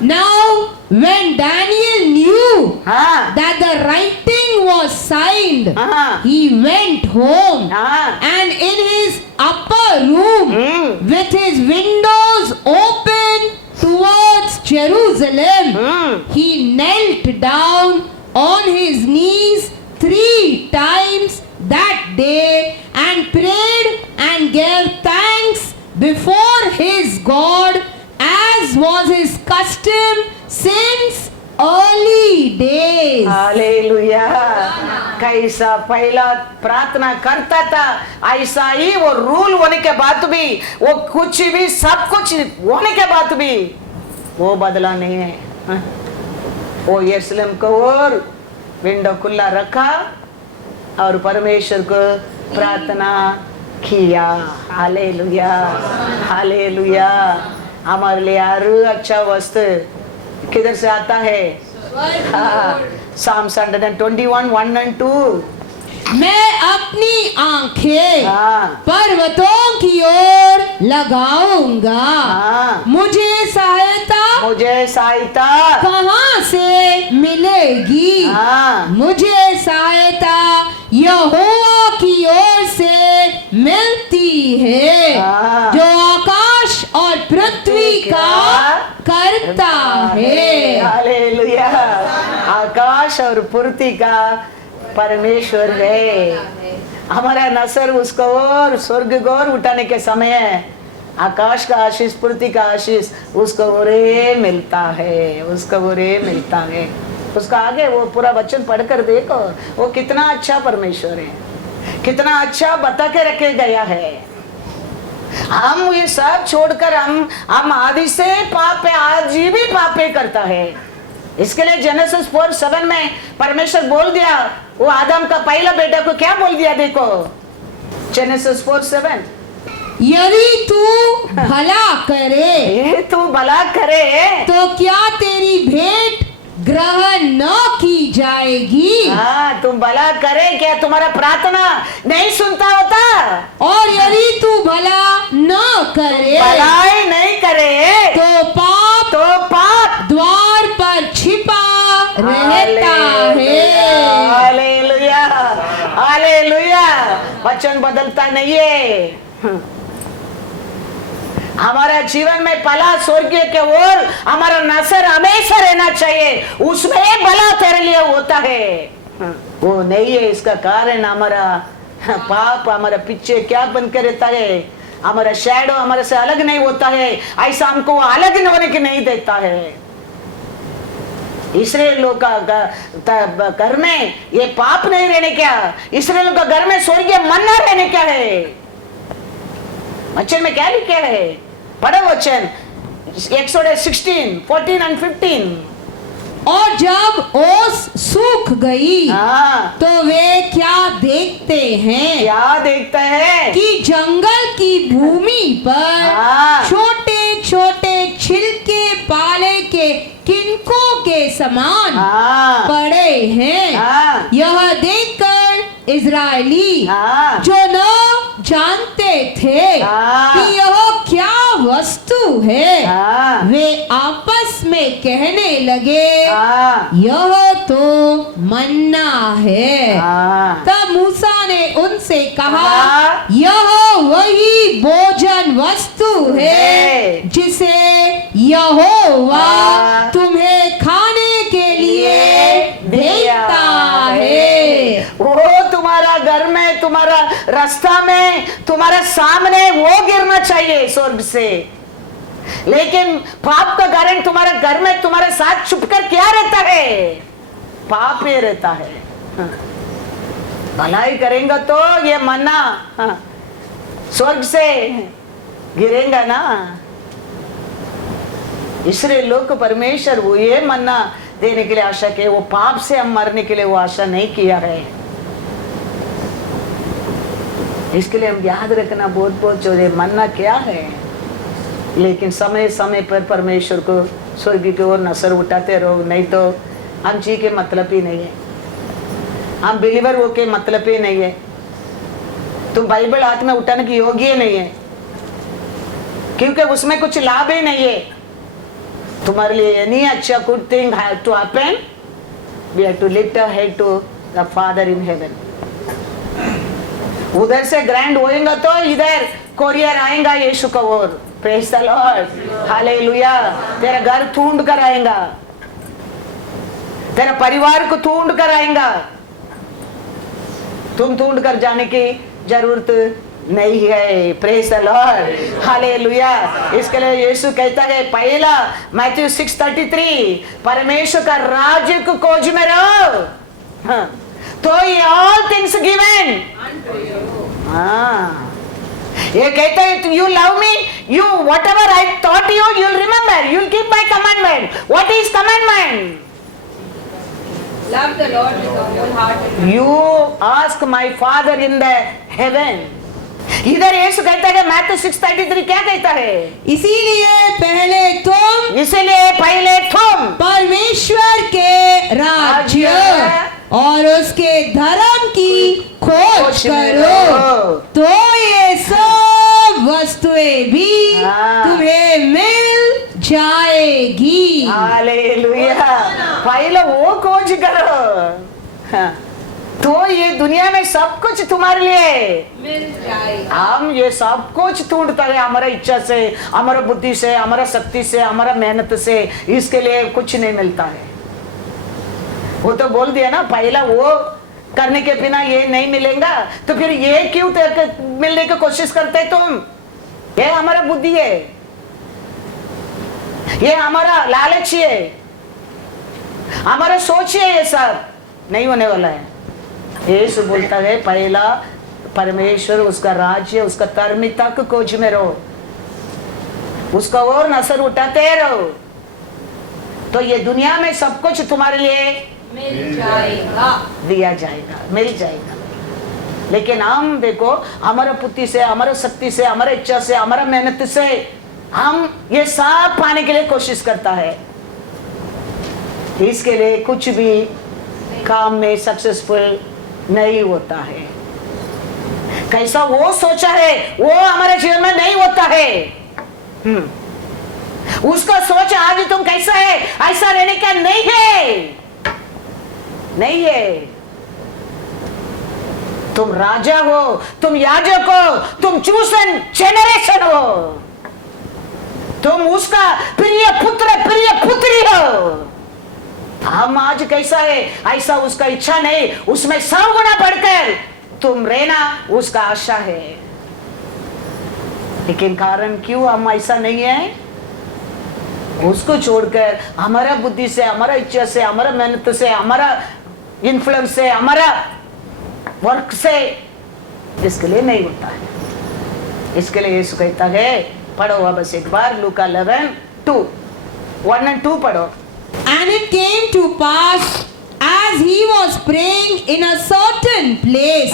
Now, when Daniel knew हाँ that the writing was signed, हाँ he went home हाँ and in his upper room with his windows open towards Jerusalem, he knelt down on his knees 3 times that day and prayed and gave thanks before his God as was his custom since early days. Hallelujah. कैसा पहला प्रार्थना करता था, ऐसा ही वो रूल होने के बाद भी, वो कुछ भी सब कुछ होने के बाद भी वो बदला नहीं है। हाँ? वो यरूशलेम को और विंडो खुला रखा और परमेश्वर को प्रार्थना किया। Hallelujah hallelujah. हमारे लिए हर अच्छा वस्तु किधर से आता है? Psalms 121, 1 and 2। मैं अपनी आंखें हाँ पर्वतों की ओर लगाऊंगा, हाँ मुझे सहायता कहाँ से मिलेगी? हाँ मुझे सहायता यहोवा की ओर से मिलती है, हाँ। जो आकाश और पृथ्वी का करता है। हालेलुया। आकाश और पृथ्वी का परमेश्वर है। हमारा नसर उसको और स्वर्ग को और उठाने के समय आकाश का आशीष पृथ्वी का आशीष उसको ओरे मिलता है, उसको ओरे मिलता है। उसका आगे वो पूरा वचन पढ़कर देखो, वो कितना अच्छा परमेश्वर है, कितना अच्छा बता के रखे गया है। हम ये सब छोड़कर हम आदि से पाप है, आज भी पाप करता है। इसके लिए जेनेसिस 4:7 में परमेश्वर बोल दिया, वो आदम का पहला बेटा को क्या बोल दिया? देखो जेनेसिस 4:7, यदि तू भला करे ये तू भला करे तो क्या तेरी भेंट ग्रहण न की जाएगी? हाँ तुम भला करे क्या तुम्हारा प्रार्थना नहीं सुनता होता? और यदि तू भला न करे भलाई नहीं करे तो पाप द्वार पर छिपा रहता है। Hallelujah hallelujah. वचन बदलता नहीं है। हमारा जीवन में भला स्वर्गीय के ओर हमारा नजर हमेशा रहना चाहिए, उसमें भला तेरे लिए होता है। वो नहीं है, इसका कारण हमारा पाप हमारा पीछे क्या बनकर रहता है, हमारा शैडो हमारे से अलग नहीं होता है, ऐसा हमको अलग होने के नहीं देता है। इसराइल लोग का घर में ये पाप नहीं रहने क्या, इसराइल लोग का घर में स्वर्गीय मन्ना रहने क्या है। वचन में क्या लिखा है? पढ़ो वचन एक्सोडस 16:14 and 15। और जब ओस सूख गई हाँ तो वे क्या देखते हैं? क्या देखता है? कि जंगल की भूमि पर हाँ। छोटे छोटे छिलके पाले के किनकों के समान हाँ पड़े हैं। हाँ यह देखकर इजरायली हाँ जो न जानते थे हाँ। कि यह क्या वस्तु है, हाँ वे आपस में कहने लगे, हाँ यह तो मन्ना है। हाँ तब मूसा ने उनसे कहा, हाँ। यह वही भोजन वस्तु है जिसे यहोवा हाँ। तुम्हें खाने के लिए देता है। वो तुम्हारा घर में, तुम्हारा रास्ता में, तुम्हारा सामने वो गिरना चाहिए स्वर्ग से, लेकिन पाप का कारण तुम्हारे घर में तुम्हारे साथ छुपकर क्या रहता है? पाप ही रहता है। हाँ। भलाई करेंगे तो ये मन्ना हाँ, स्वर्ग से गिरेगा ना। इसलिए लोग परमेश्वर वो ये मन्ना देने के लिए आशा किए, वो पाप से हम मरने के लिए वो आशा नहीं किया है। इसके लिए हम याद रखना बहुत जो ये मन्ना क्या है, लेकिन समय समय पर परमेश्वर को स्वर्ग की ओर नजर उठाते रहो, नहीं तो हम जी के मतलब ही नहीं है, हम बिलीवर हो के मतलब ही नहीं है। तुम बाइबल हाथ में उठाने की योग्य नहीं है। क्योंकि उसमें कुछ लाभ ही नहीं है तुम्हारे लिए। एनी अच्छा good thing have to happen, we have to lift our head to the father in heaven. उधर से ग्रैंड होएगा तो इधर कोरियर आएगा यीशु का ओर। Praise the Lord, hallelujah. तेरा घर ढूंढ कर आएगा, तेरा परिवार को ढूंढ कर आएगा, तुम ढूंढ कर जाने की जरूरत नहीं है। Praise the Lord, hallelujah. इसके लिए यीशु कहता है पहला मैथ्यू 6:33, परमेश्वर का राज्य को खोज में रहो, हाँ, तो ये ऑल थिंग्स गिवन। हाँ, ये कहता है you love me, you what ever I thought you will remember, you will keep my commandment. What is commandment? Love the Lord with your whole heart. You ask my Father in the heaven. इधर यीशु कहता है मैथ्यू 6:33 क्या कहता है? इसीलिए पहले तुम परमेश्वर के राज्य और उसके धर्म की खोज करो, तो ये सब वस्तुएं भी तुम्हें मिल जाएगी। हालेलुया। पहले वो खोज करो, हाँ, तो ये दुनिया में सब कुछ तुम्हारे लिए मिल जाएगा। हम ये सब कुछ ढूंढता है हमारा इच्छा से, हमारा बुद्धि से, हमारा शक्ति से, हमारा मेहनत से, इसके लिए कुछ नहीं मिलता है। वो तो बोल दिया ना, पहला वो करने के बिना ये नहीं मिलेगा, तो फिर ये क्यों मिलने की कोशिश करते तुम? ये हमारा बुद्धि है, ये हमारा लालच है, हमारा सोच है, ये सब नहीं होने वाला है। यीशु बोलता है पहला परमेश्वर, उसका राज्य, उसका धार्मिकता को खोज में रहो, उसका और नजर उठाते रहो, तो ये दुनिया में सब कुछ तुम्हारे लिए मिल जाएगा, दिया जाएगा, मिल जाएगा। लेकिन हम देखो, हमारा बुद्धि से, हमारा शक्ति से, हमारा इच्छा से, हमारा मेहनत से हम ये सब पाने के लिए कोशिश करता है। इसके लिए कुछ भी काम में सक्सेसफुल नहीं होता है। कैसा वो सोचा है वो हमारे जीवन में नहीं होता है। उसका सोच आज तुम कैसा है ऐसा रहने का नहीं है, नहीं है। तुम राजा हो, तुम याजक हो, तुम चूसन जेनरेशन हो, तुम उसका प्रिय पुत्र, प्रिय पुत्री हो। हम आज कैसा है ऐसा उसका इच्छा नहीं, उसमें 100 गुना बढ़कर तुम रहना उसका आशा है। लेकिन कारण क्यों हम ऐसा नहीं है? उसको छोड़कर हमारा बुद्धि से, हमारा इच्छा से, हमारा मेहनत से, हमारा इन्फ्लुएंस से, हमारा वर्क से, इसके लिए नहीं होता है। इसके लिए यीशु कहता है, पढ़ो बस एक बार लूका 11:1 and 2 पढ़ो। And it came to pass as he was praying in a certain place,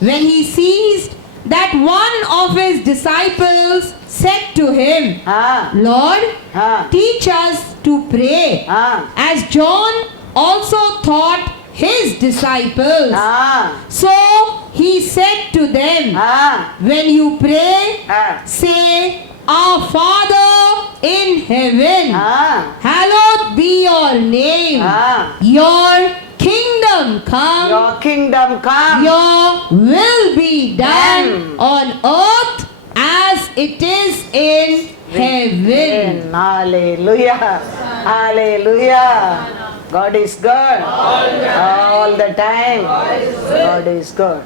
when he ceased, that one of his disciples said to him, Lord, teach us to pray, as John also taught his disciples. So he said to them, when you pray, say, Our Father in heaven, hallowed be your name. Your kingdom come. Your kingdom come. Your will be done on earth as it is in heaven. Hallelujah. Hallelujah. God is good. All the time. God is good.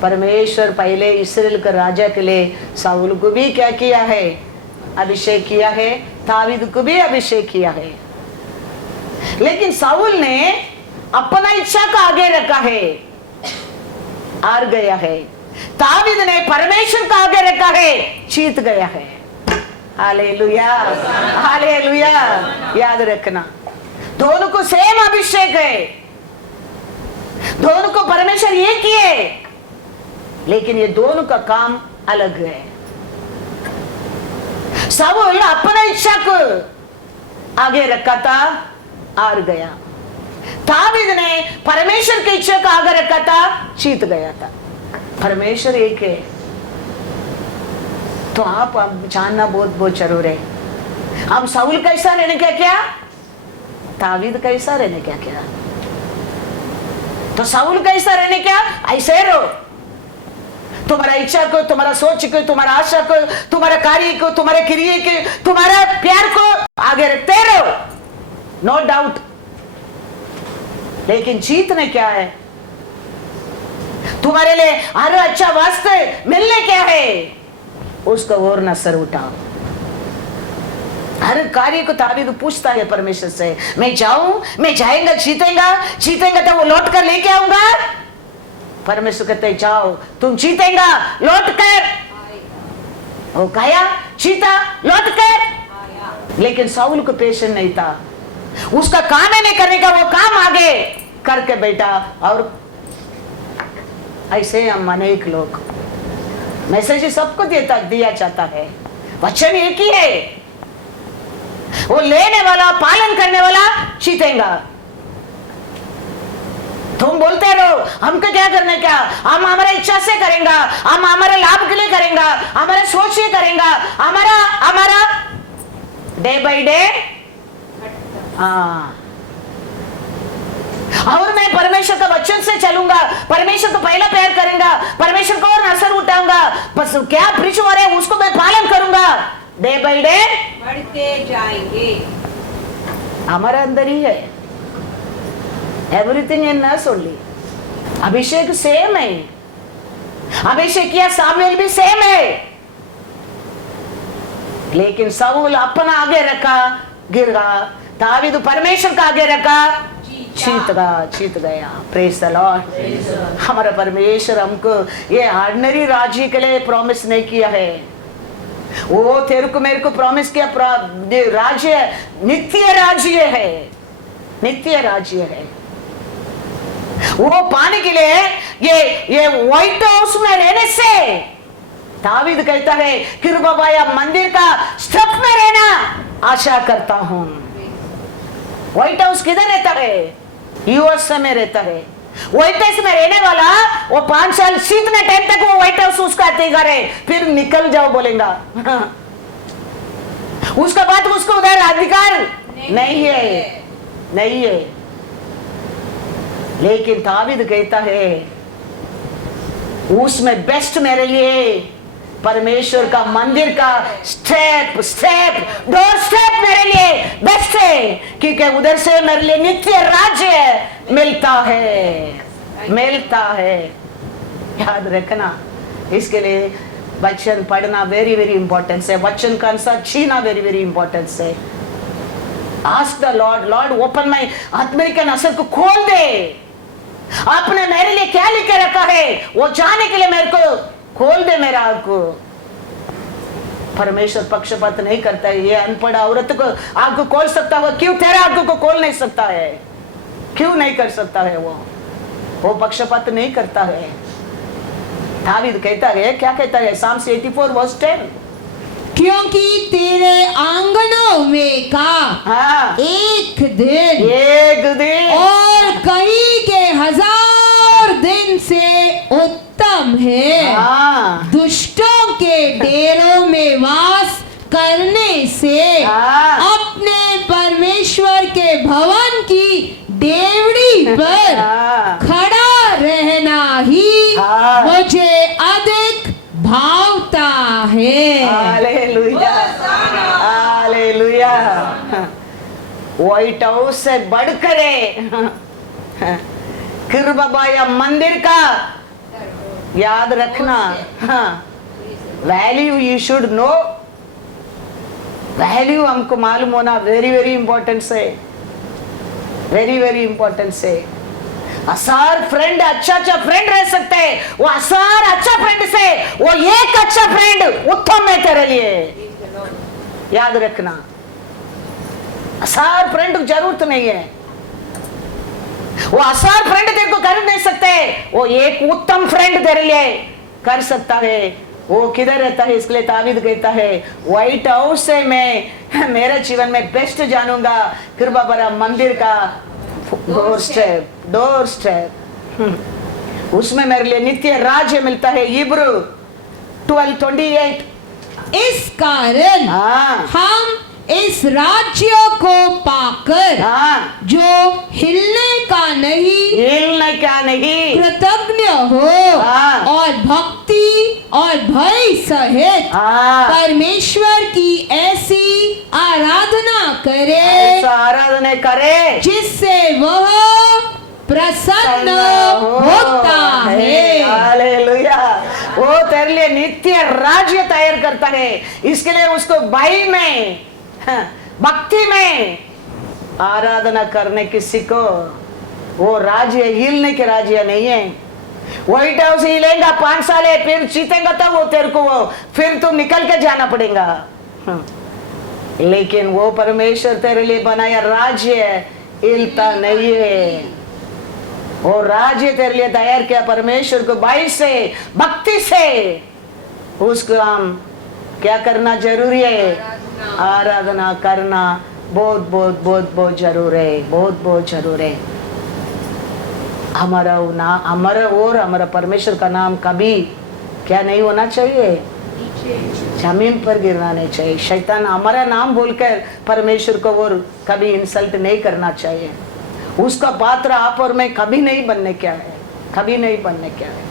परमेश्वर पहले इस्राएल के राजा के लिए साउल को भी क्या किया है? अभिषेक किया है। दावीद को भी अभिषेक किया है। लेकिन साउल ने अपना इच्छा को आगे रखा है, हार गया है। दावीद ने परमेश्वर को आगे रखा है, जीत गया है। Hallelujah, hallelujah. याद रखना, दोनों को सेम अभिषेक है, दोनों को परमेश्वर एक ही है, लेकिन ये दोनों का काम अलग है। साउल अपना इच्छा को आगे रखा था, हार गया। दावीद ने परमेश्वर की इच्छा को आगे रखा था, जीत गया था। परमेश्वर एक है, तो आप अब जानना बहुत बहुत जरूर है। अब साउल कैसा रहने क्या क्या, दावीद कैसा रहने क्या क्या। तो साउल कैसा रहने क्या, ऐसे रहो। तुम्हारा इच्छा को, तुम्हारा सोच को, तुम्हारा आशा को, तुम्हारा कार्य को, तुम्हारे क्रिया के, तुम्हारा प्यार को आगे रखते रहो, नो डाउट। लेकिन जीतने क्या है, तुम्हारे लिए हर अच्छा वास्ते मिलने क्या है, उसका और न सर उठाओ। हर कार्य को दावीद पूछता है परमेश्वर से, मैं जाऊं, मैं जाएगा, जीतेगा तो वो लौट कर लेके आऊंगा। परमेश्वर कहते जाओ, तुम जीतेगा लौट कर। वो गया, जीता, लौट कर। लेकिन साउल को पेशेंस नहीं था, उसका काम है नहीं करने का, वो काम आगे करके बैठा। और ऐसे हम अनेक लोग, मैसेज सबको दिया जाता है, वचन एक ही है, वो लेने वाला, पालन करने वाला जीतेगा। तुम बोलते रहो हमको क्या करने क्या, हम हमारे इच्छा से करेंगे, हम हमारे लाभ के लिए करेंगे, हमारे सोच से करेंगे, हमारा डे बाय डे। हाँ, और मैं परमेश्वर का वचन से चलूंगा, परमेश्वर को पहला प्यार करूंगा, परमेश्वर को और असर उठाऊंगा, बस क्या प्रीच हो रहे हैं उसको मैं पालन करूंगा, डे बाय डे बढ़ते जाएंगे। हमारे अंदर ही है everything in us only. Abhishek same है, अभिषेक किया सामुएल भी सेम है, लेकिन साउल अपना आगे रखा, गिर गया। दावीद परमेश्वर का आगे रखा, जीत गया। Praise the Lord. हमारा परमेश्वर हमको ये ऑर्डिनरी राज्य के लिए प्रॉमिस नहीं किया है, वो तेरे को मेरे को प्रॉमिस किया राज्य नित्य राज्य है, नित्य राज्य है। वो पाने के लिए ये व्हाइट हाउस में रहने से दावीद कहता है किरबाबाया मंदिर का स्टेप में रहना आशा करता हूं। व्हाइट हाउस किधर रहता है, यूएस में रहता है। व्हाइट हाउस में रहने वाला वो 5 साल सीखने टाइम तक वो व्हाइट हाउस उसका अधिकार है, फिर निकल जाओ बोलेगा। उसका बाद उसको उधर अधिकार नहीं है। लेकिन दावीद कहता है उसमें बेस्ट मेरे लिए परमेश्वर का मंदिर का स्टेप डोर स्टेप मेरे लिए बेस्ट है, क्योंकि उधर से मेरे लिए नित्य राज्य मिलता है। याद रखना, इसके लिए वचन पढ़ना वेरी वेरी इंपॉर्टेंट है, वचन का आंसर छीना वेरी वेरी इंपॉर्टेंट है। Ask the Lord open my आत्मिक नसर को खोल दे, आपने मेरे लिए क्या लिखे रखा है वो जाने के लिए मेरे को खोल दे मेरा आँख को। परमेश्वर पक्षपात नहीं करता है, ये अनपढ़ औरत को आँख को खोल सकता है, क्यों तेरा आँख को खोल नहीं सकता है, क्यों नहीं कर सकता है, वो पक्षपात नहीं करता है। दावीद कहता है, क्या कहता है, Psalms 84 verse 10, क्योंकि तेरे आंगनों में का हाँ, एक दिन और कहीं के 1000 दिन से उत्तम है। हाँ, दुष्टों के डेरों में वास करने से हाँ, अपने परमेश्वर के भवन की डेवड़ी पर हाँ, खड़ा रहना ही हाँ, मुझे अधिक भावता है। Hallelujah, hallelujah. व्हाइट हाउस से बढ़कर किरबाबाया मंदिर का याद रखना, value you should know, value हमको मालूम होना वेरी वेरी इंपॉर्टेंट है, वेरी वेरी इंपॉर्टेंट है। हजार फ्रेंड अच्छा फ्रेंड रह सकते हैं, वो हजार अच्छा फ्रेंड से वो एक अच्छा फ्रेंड उत्तम है तेरे लिए, याद रखना। हजार फ्रेंड की जरूरत नहीं है, वो हजार फ्रेंड तेरे को कर नहीं सकते, वो एक उत्तम फ्रेंड तेरे लिए कर सकता है। वो किधर रहता है, इसके लिए दावीद कहता है व्हाइट हाउस से मैं मेरे जीवन में बेस्ट जानूंगा कृपा भरा मंदिर का डोर स्टेप, उसमें मेरे लिए नित्य राज्य मिलता है। इब्रू 12:28 इस कारण हाँ हम इस राज्य को पाकर हाँ जो हिलने का नहीं हिलने का नहीं कृतज्ञ हो हाँ। और भक्ति और भय सहित हाँ परमेश्वर की ऐसी आराधना करे ऐसा आराधना करे जिससे वह प्रसन्न होता है। हालेलुया। वो तेरे लिए नित्य राज्य तैयार करता है, इसके लिए उसको भय में भक्ति में आराधना करने की सीखो। वो राज्य हिलने के राज्य नहीं है। व्हाइट हाउस हिलेगा 5 साल है, फिर जीतेगा तब वो तेरे को वो फिर तुम निकल के जाना पड़ेगा। लेकिन वो परमेश्वर तेरे लिए बनाया राज्य हिलता नहीं है। वो राज्य तेरे लिए तैयार किया परमेश्वर को भय से भक्ति से। उसको हम क्या करना जरूरी है? आराधना करना बहुत बहुत बहुत बहुत जरूर है, बहुत बहुत जरूर है। हमारा और हमारा परमेश्वर का नाम कभी क्या नहीं होना चाहिए? जमीन पर गिरना नहीं चाहिए। शैतान हमारा नाम बोलकर परमेश्वर को और कभी इंसल्ट नहीं करना चाहिए। उसका पात्र आप और मैं कभी नहीं बनने क्या है, कभी नहीं बनने क्या है।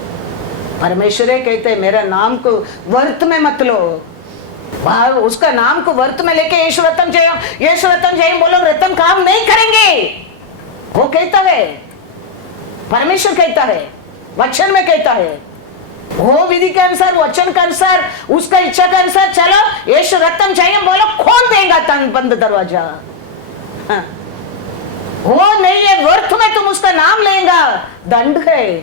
परमेश्वर कहते हैं मेरा नाम को वर्त में मत लो। उसका नाम को वर्त में लेके यीशु रत्तम जय बोलो, रत्तम काम नहीं करेंगे। वो कहता है, परमेश्वर कहता है, वचन में कहता है। वो विधि के अनुसार, वचन के अनुसार, उसका इच्छा के अनुसार चलो, यीशु रत्तम जय बोलो, खोल देगा तन बंद दरवाजा। हाँ। वो नहीं है वर्थ में तुम उसका नाम लेगा, दंड है।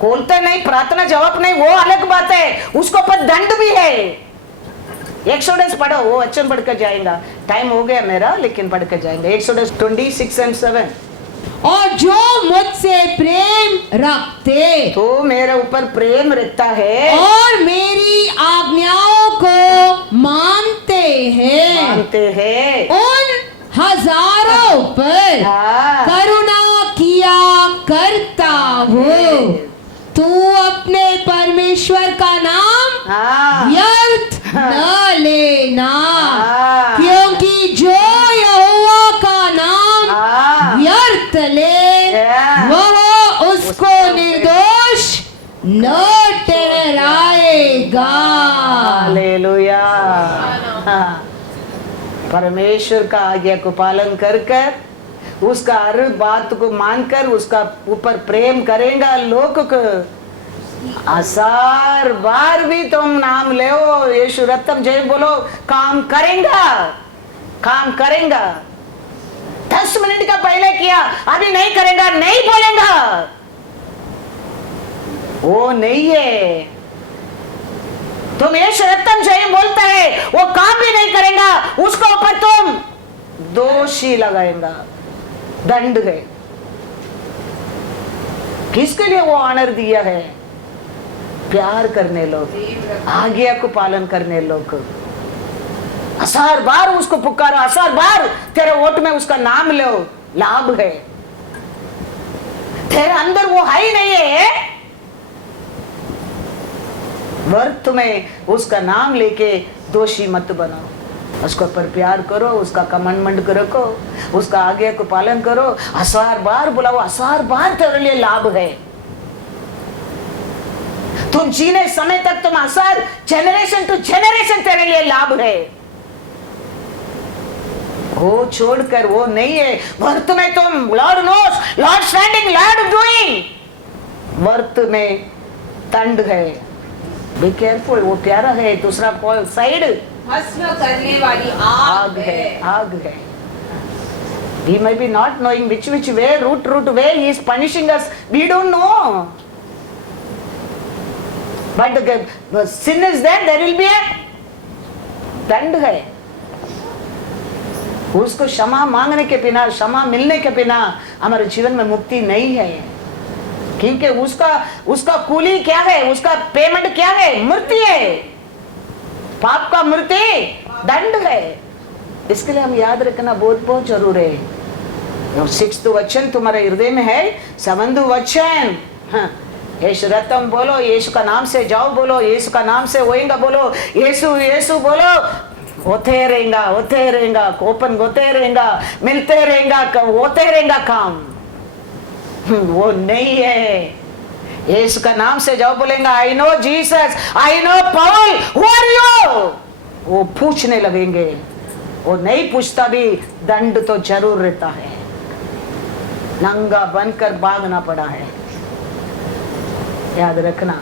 खोलते नहीं, प्रार्थना जवाब नहीं, वो अलग बात है, उसको पर दंड भी है। एक्सोडस पढ़ो, वो वचन पढ़कर जाएगा। टाइम हो गया मेरा, लेकिन पढ़कर जाएंगे। एक्सोडस 26 और 7। और जो मुझसे प्रेम रखते तो मेरे ऊपर प्रेम रखता है और मेरी आज्ञाओं को मानते हैं उन हजारों पर हाँ। करुणा किया करता हो। तू अपने परमेश्वर का नाम हाँ। व्यर्थ न लेना, हाँ। क्योंकि जो यहोवा का नाम हाँ। व्यर्थ ले Yeah. वह उसको निर्दोष न ठहराएगा। हालेलुया। हाँ। परमेश्वर का आज्ञा को पालन कर कर, उसका हर बात को मानकर, उसका ऊपर प्रेम करेगा लोग को, 1000 बार भी तुम नाम ले यीशु रत्तम जय बोलो, काम करेगा, काम करेगा। 10 मिनट का पहले किया, अभी नहीं करेगा, नहीं बोलेगा, वो नहीं है। तुम यीशु रत्तम जय बोलता है, वो काम भी नहीं करेगा, उसको ऊपर तुम दोषी लगाएगा, दंड है। किसके लिए वो ऑनर दिया है? प्यार करने लोग, आज्ञा को पालन करने लोग। 1000 बार उसको पुकारो, 1000 बार तेरे वोट में उसका नाम लो, लाभ है। तेरे अंदर वो है ही नहीं है, वर्त में उसका नाम लेके दोषी मत बनो। उसको पर प्यार करो, उसका कमांडमेंट रखो, उसका आज्ञा को पालन करो। 1000 बार बुलाओ, 1000 बार तेरे लिए लाभ है। तुम जीने समय तक तुम 1000 जनरेशन टू जनरेशन तेरे लिए लाभ है। वो छोड़कर वो नहीं है। वर्त में तुम Lord knows, Lord standing, Lord doing, वर्त में दंड है। बी केयरफुल, वो प्यारा है। दूसरा साइड भस्म करने वाली आग है, आग है। He may be not knowing which way, route way he is punishing us. We don't know. But the sin is there will be a दंड है। उसको क्षमा मांगने के बिना, क्षमा मिलने के बिना हमारे जीवन में मुक्ति नहीं है। क्योंकि उसका कूली क्या है, उसका पेमेंट क्या है? मृत्यु है। पाप का मृत्यु दंड है। इसके लिए हम याद रखना बहुत बहुत जरूरी है। 6th वचन तुम्हारे हृदय में है, 7th वचन, हाँ, यीशु रत्तम बोलो, यीशु का नाम से जाओ बोलो, यीशु का नाम से होएगा बोलो, यीशु यीशु बोलो, होते रहेगा, ओपन होते रहेगा, मिलते रहेगा, होते रहेगा काम। वो नहीं है। यीशु का नाम से जाओ बोलेगा, I know Jesus, I know Paul, who are you? वो पूछने लगेंगे। वो नहीं पूछता भी दंड तो जरूर रहता है, नंगा बनकर भागना पड़ा है। याद रखना,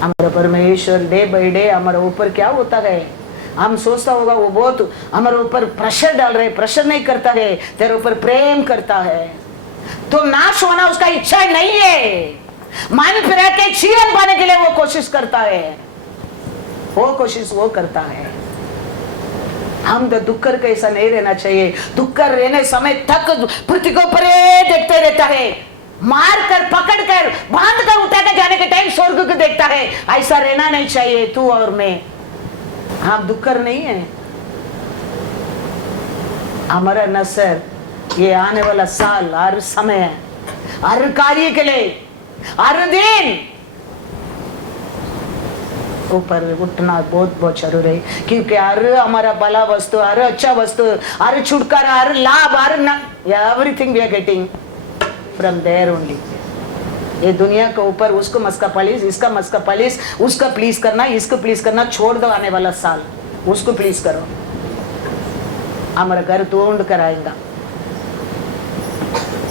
हमारा परमेश्वर डे बाय डे हमारे ऊपर क्या होता है, हम सोचता होगा वो बहुत हमारे ऊपर प्रेशर डाल रहे, प्रेशर नहीं करता है, तेरे ऊपर प्रेम करता है। तो नाश होना उसका इच्छा नहीं है, मन फिरा के जीवन पाने के लिए वो कोशिश करता है, वो कोशिश वो करता है। हम तो दुक्कर का ऐसा नहीं रहना चाहिए। दुक्कर रहने समय तक पृथ्वी को परे देखते रहता है, मार कर पकड़ कर बांध कर उठा कर जाने के टाइम स्वर्ग को देखता है। ऐसा रहना नहीं चाहिए तू और मैं। हम दुक्कर नहीं है। हमारा नसर ये आने वाला साल, हर समय, हर कार्य के लिए, हर दिन ऊपर उठना बहुत बहुत जरूरी है। क्योंकि हर हमारा भला वस्तु, हर अच्छा वस्तु, हर छुटकारा, हर लाभ, हर everything we are getting from there only. ये दुनिया के ऊपर उसको मस्का पालिश, इसका मस्का पालिश, उसका प्लीज करना, इसको प्लीज करना छोड़ दो। आने वाला साल उसको प्लीज करो। हमारा घर ढूंढ कर आएगा,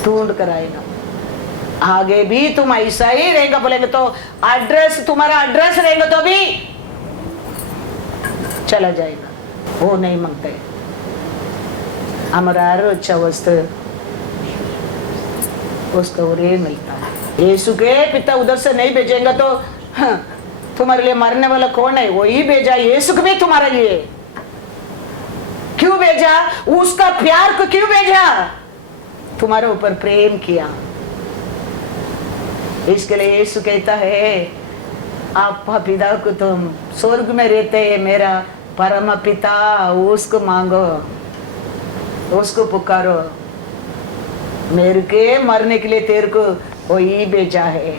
ढूंढ कर आएगा। आगे भी तुम ऐसा ही रहेगा बोलेंगे तो एड्रेस, तुम्हारा एड्रेस रहेगा तो भी चला जाएगा। वो नहीं मांगते। हमारा हर अच्छा वस्तु उसको और ये मिलता है। यीशु के पिता उधर से नहीं भेजेंगे तो तुम्हारे लिए मरने वाला कौन है? वही भेजा, यीशु को भी तुम्हारे लिए क्यों भेजा? उसका प्यार को क्यों भेजा? तुम्हारे ऊपर प्रेम किया। इसके लिए यीशु कहता है, आपका पिता को तुम स्वर्ग में रहते हैं, मेरा परम पिता, उसको मांगो, उसको पुकारो। मेरे के मरने के लिए तेरे को वही भेजा है,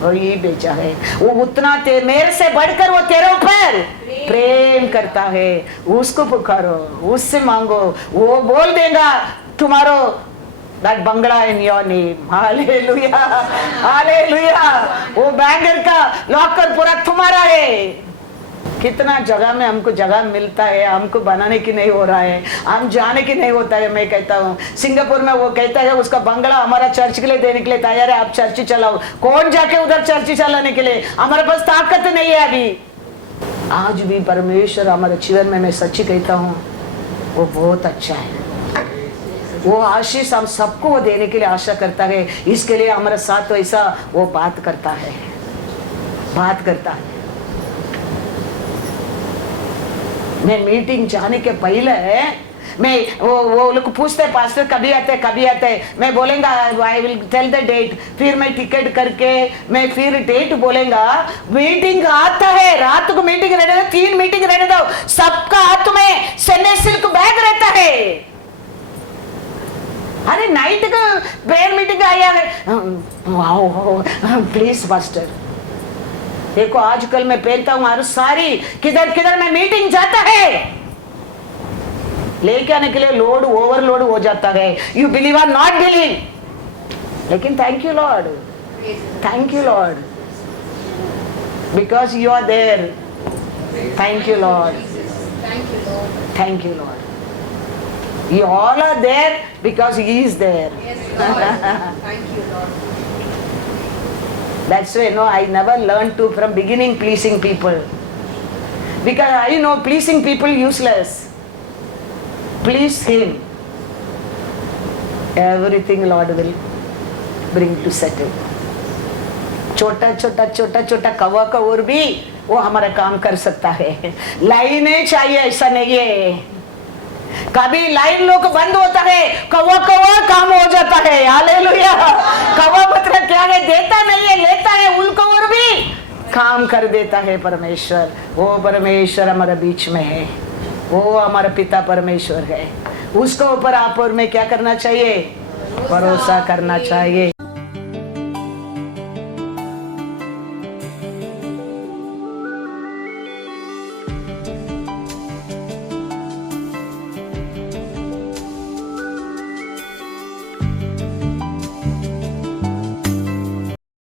वही भेजा है। वो उतना मेरे से बढ़कर वो तेरे ऊपर प्रेम करता है। उसको पुकारो, उससे मांगो, वो बोल देगा तुम्हारो that Bangla in your name। Hallelujah, hallelujah. वो बैंगर का लॉकर पूरा तुम्हारा है। कितना जगह में हमको जगह मिलता है, हमको बनाने की नहीं हो रहा है, हम जाने की नहीं होता है। मैं कहता हूँ सिंगापुर में वो कहता है उसका बंगला हमारा चर्च के लिए देने के लिए तैयार है, आप चर्च चलाओ। कौन जाके उधर चर्च चलाने के लिए? हमारे पास ताकत नहीं है अभी। आज भी परमेश्वर हमारे जीवन में, मैं सच्ची कहता हूँ, वो बहुत अच्छा है। वो आशीष हम सबको वो देने के लिए आशा करता है। इसके लिए हमारे साथ तो ऐसा वो बात करता है, बात करता है। मैं मीटिंग जाने के पहले मैं वो लोग पूछते पास्टर कभी आते कभी आते, मैं बोलेंगा I will tell the date. फिर मैं टिकट करके मैं फिर डेट बोलेंगा। मीटिंग आता है, रात को मीटिंग रहने दो, 3 मीटिंग रहने दो, सबका हाथ में सन्ने सिल्क बैग रहता है। अरे नाइट का प्रेयर मीटिंग आया है, प्लीज पास्टर देखो आजकल मैं पहनता हूँ हर सारी, किधर किधर मैं मीटिंग जाता है, लेके आने के लिए लोड ओवरलोड हो जाता है। यू बिलीव और नॉट बिलीव, लेकिन thank you Lord, thank you Lord, because you are there. Thank you Lord, thank you Lord. You all are there because He is there. Yes, Lord. Thank you, Lord. That's why I never learned to from beginning pleasing people, because I know pleasing people useless. Please Him, everything Lord will bring to settle. छोटा छोटा छोटा छोटा कौवा का और भी वो हमारा काम कर सकता है। लाइनें चाहिए ऐसा नहीं है। कभी लाइन लोग बंद होता है, कौवा कौवा काम हो जाता है। हालेलुया। कौवा मतलब क्या है? देता नहीं है, लेता है, उनको और भी काम कर देता है परमेश्वर। वो परमेश्वर हमारे बीच में है, वो हमारा पिता परमेश्वर है। उसके ऊपर आप और मैं क्या करना चाहिए? भरोसा करना चाहिए।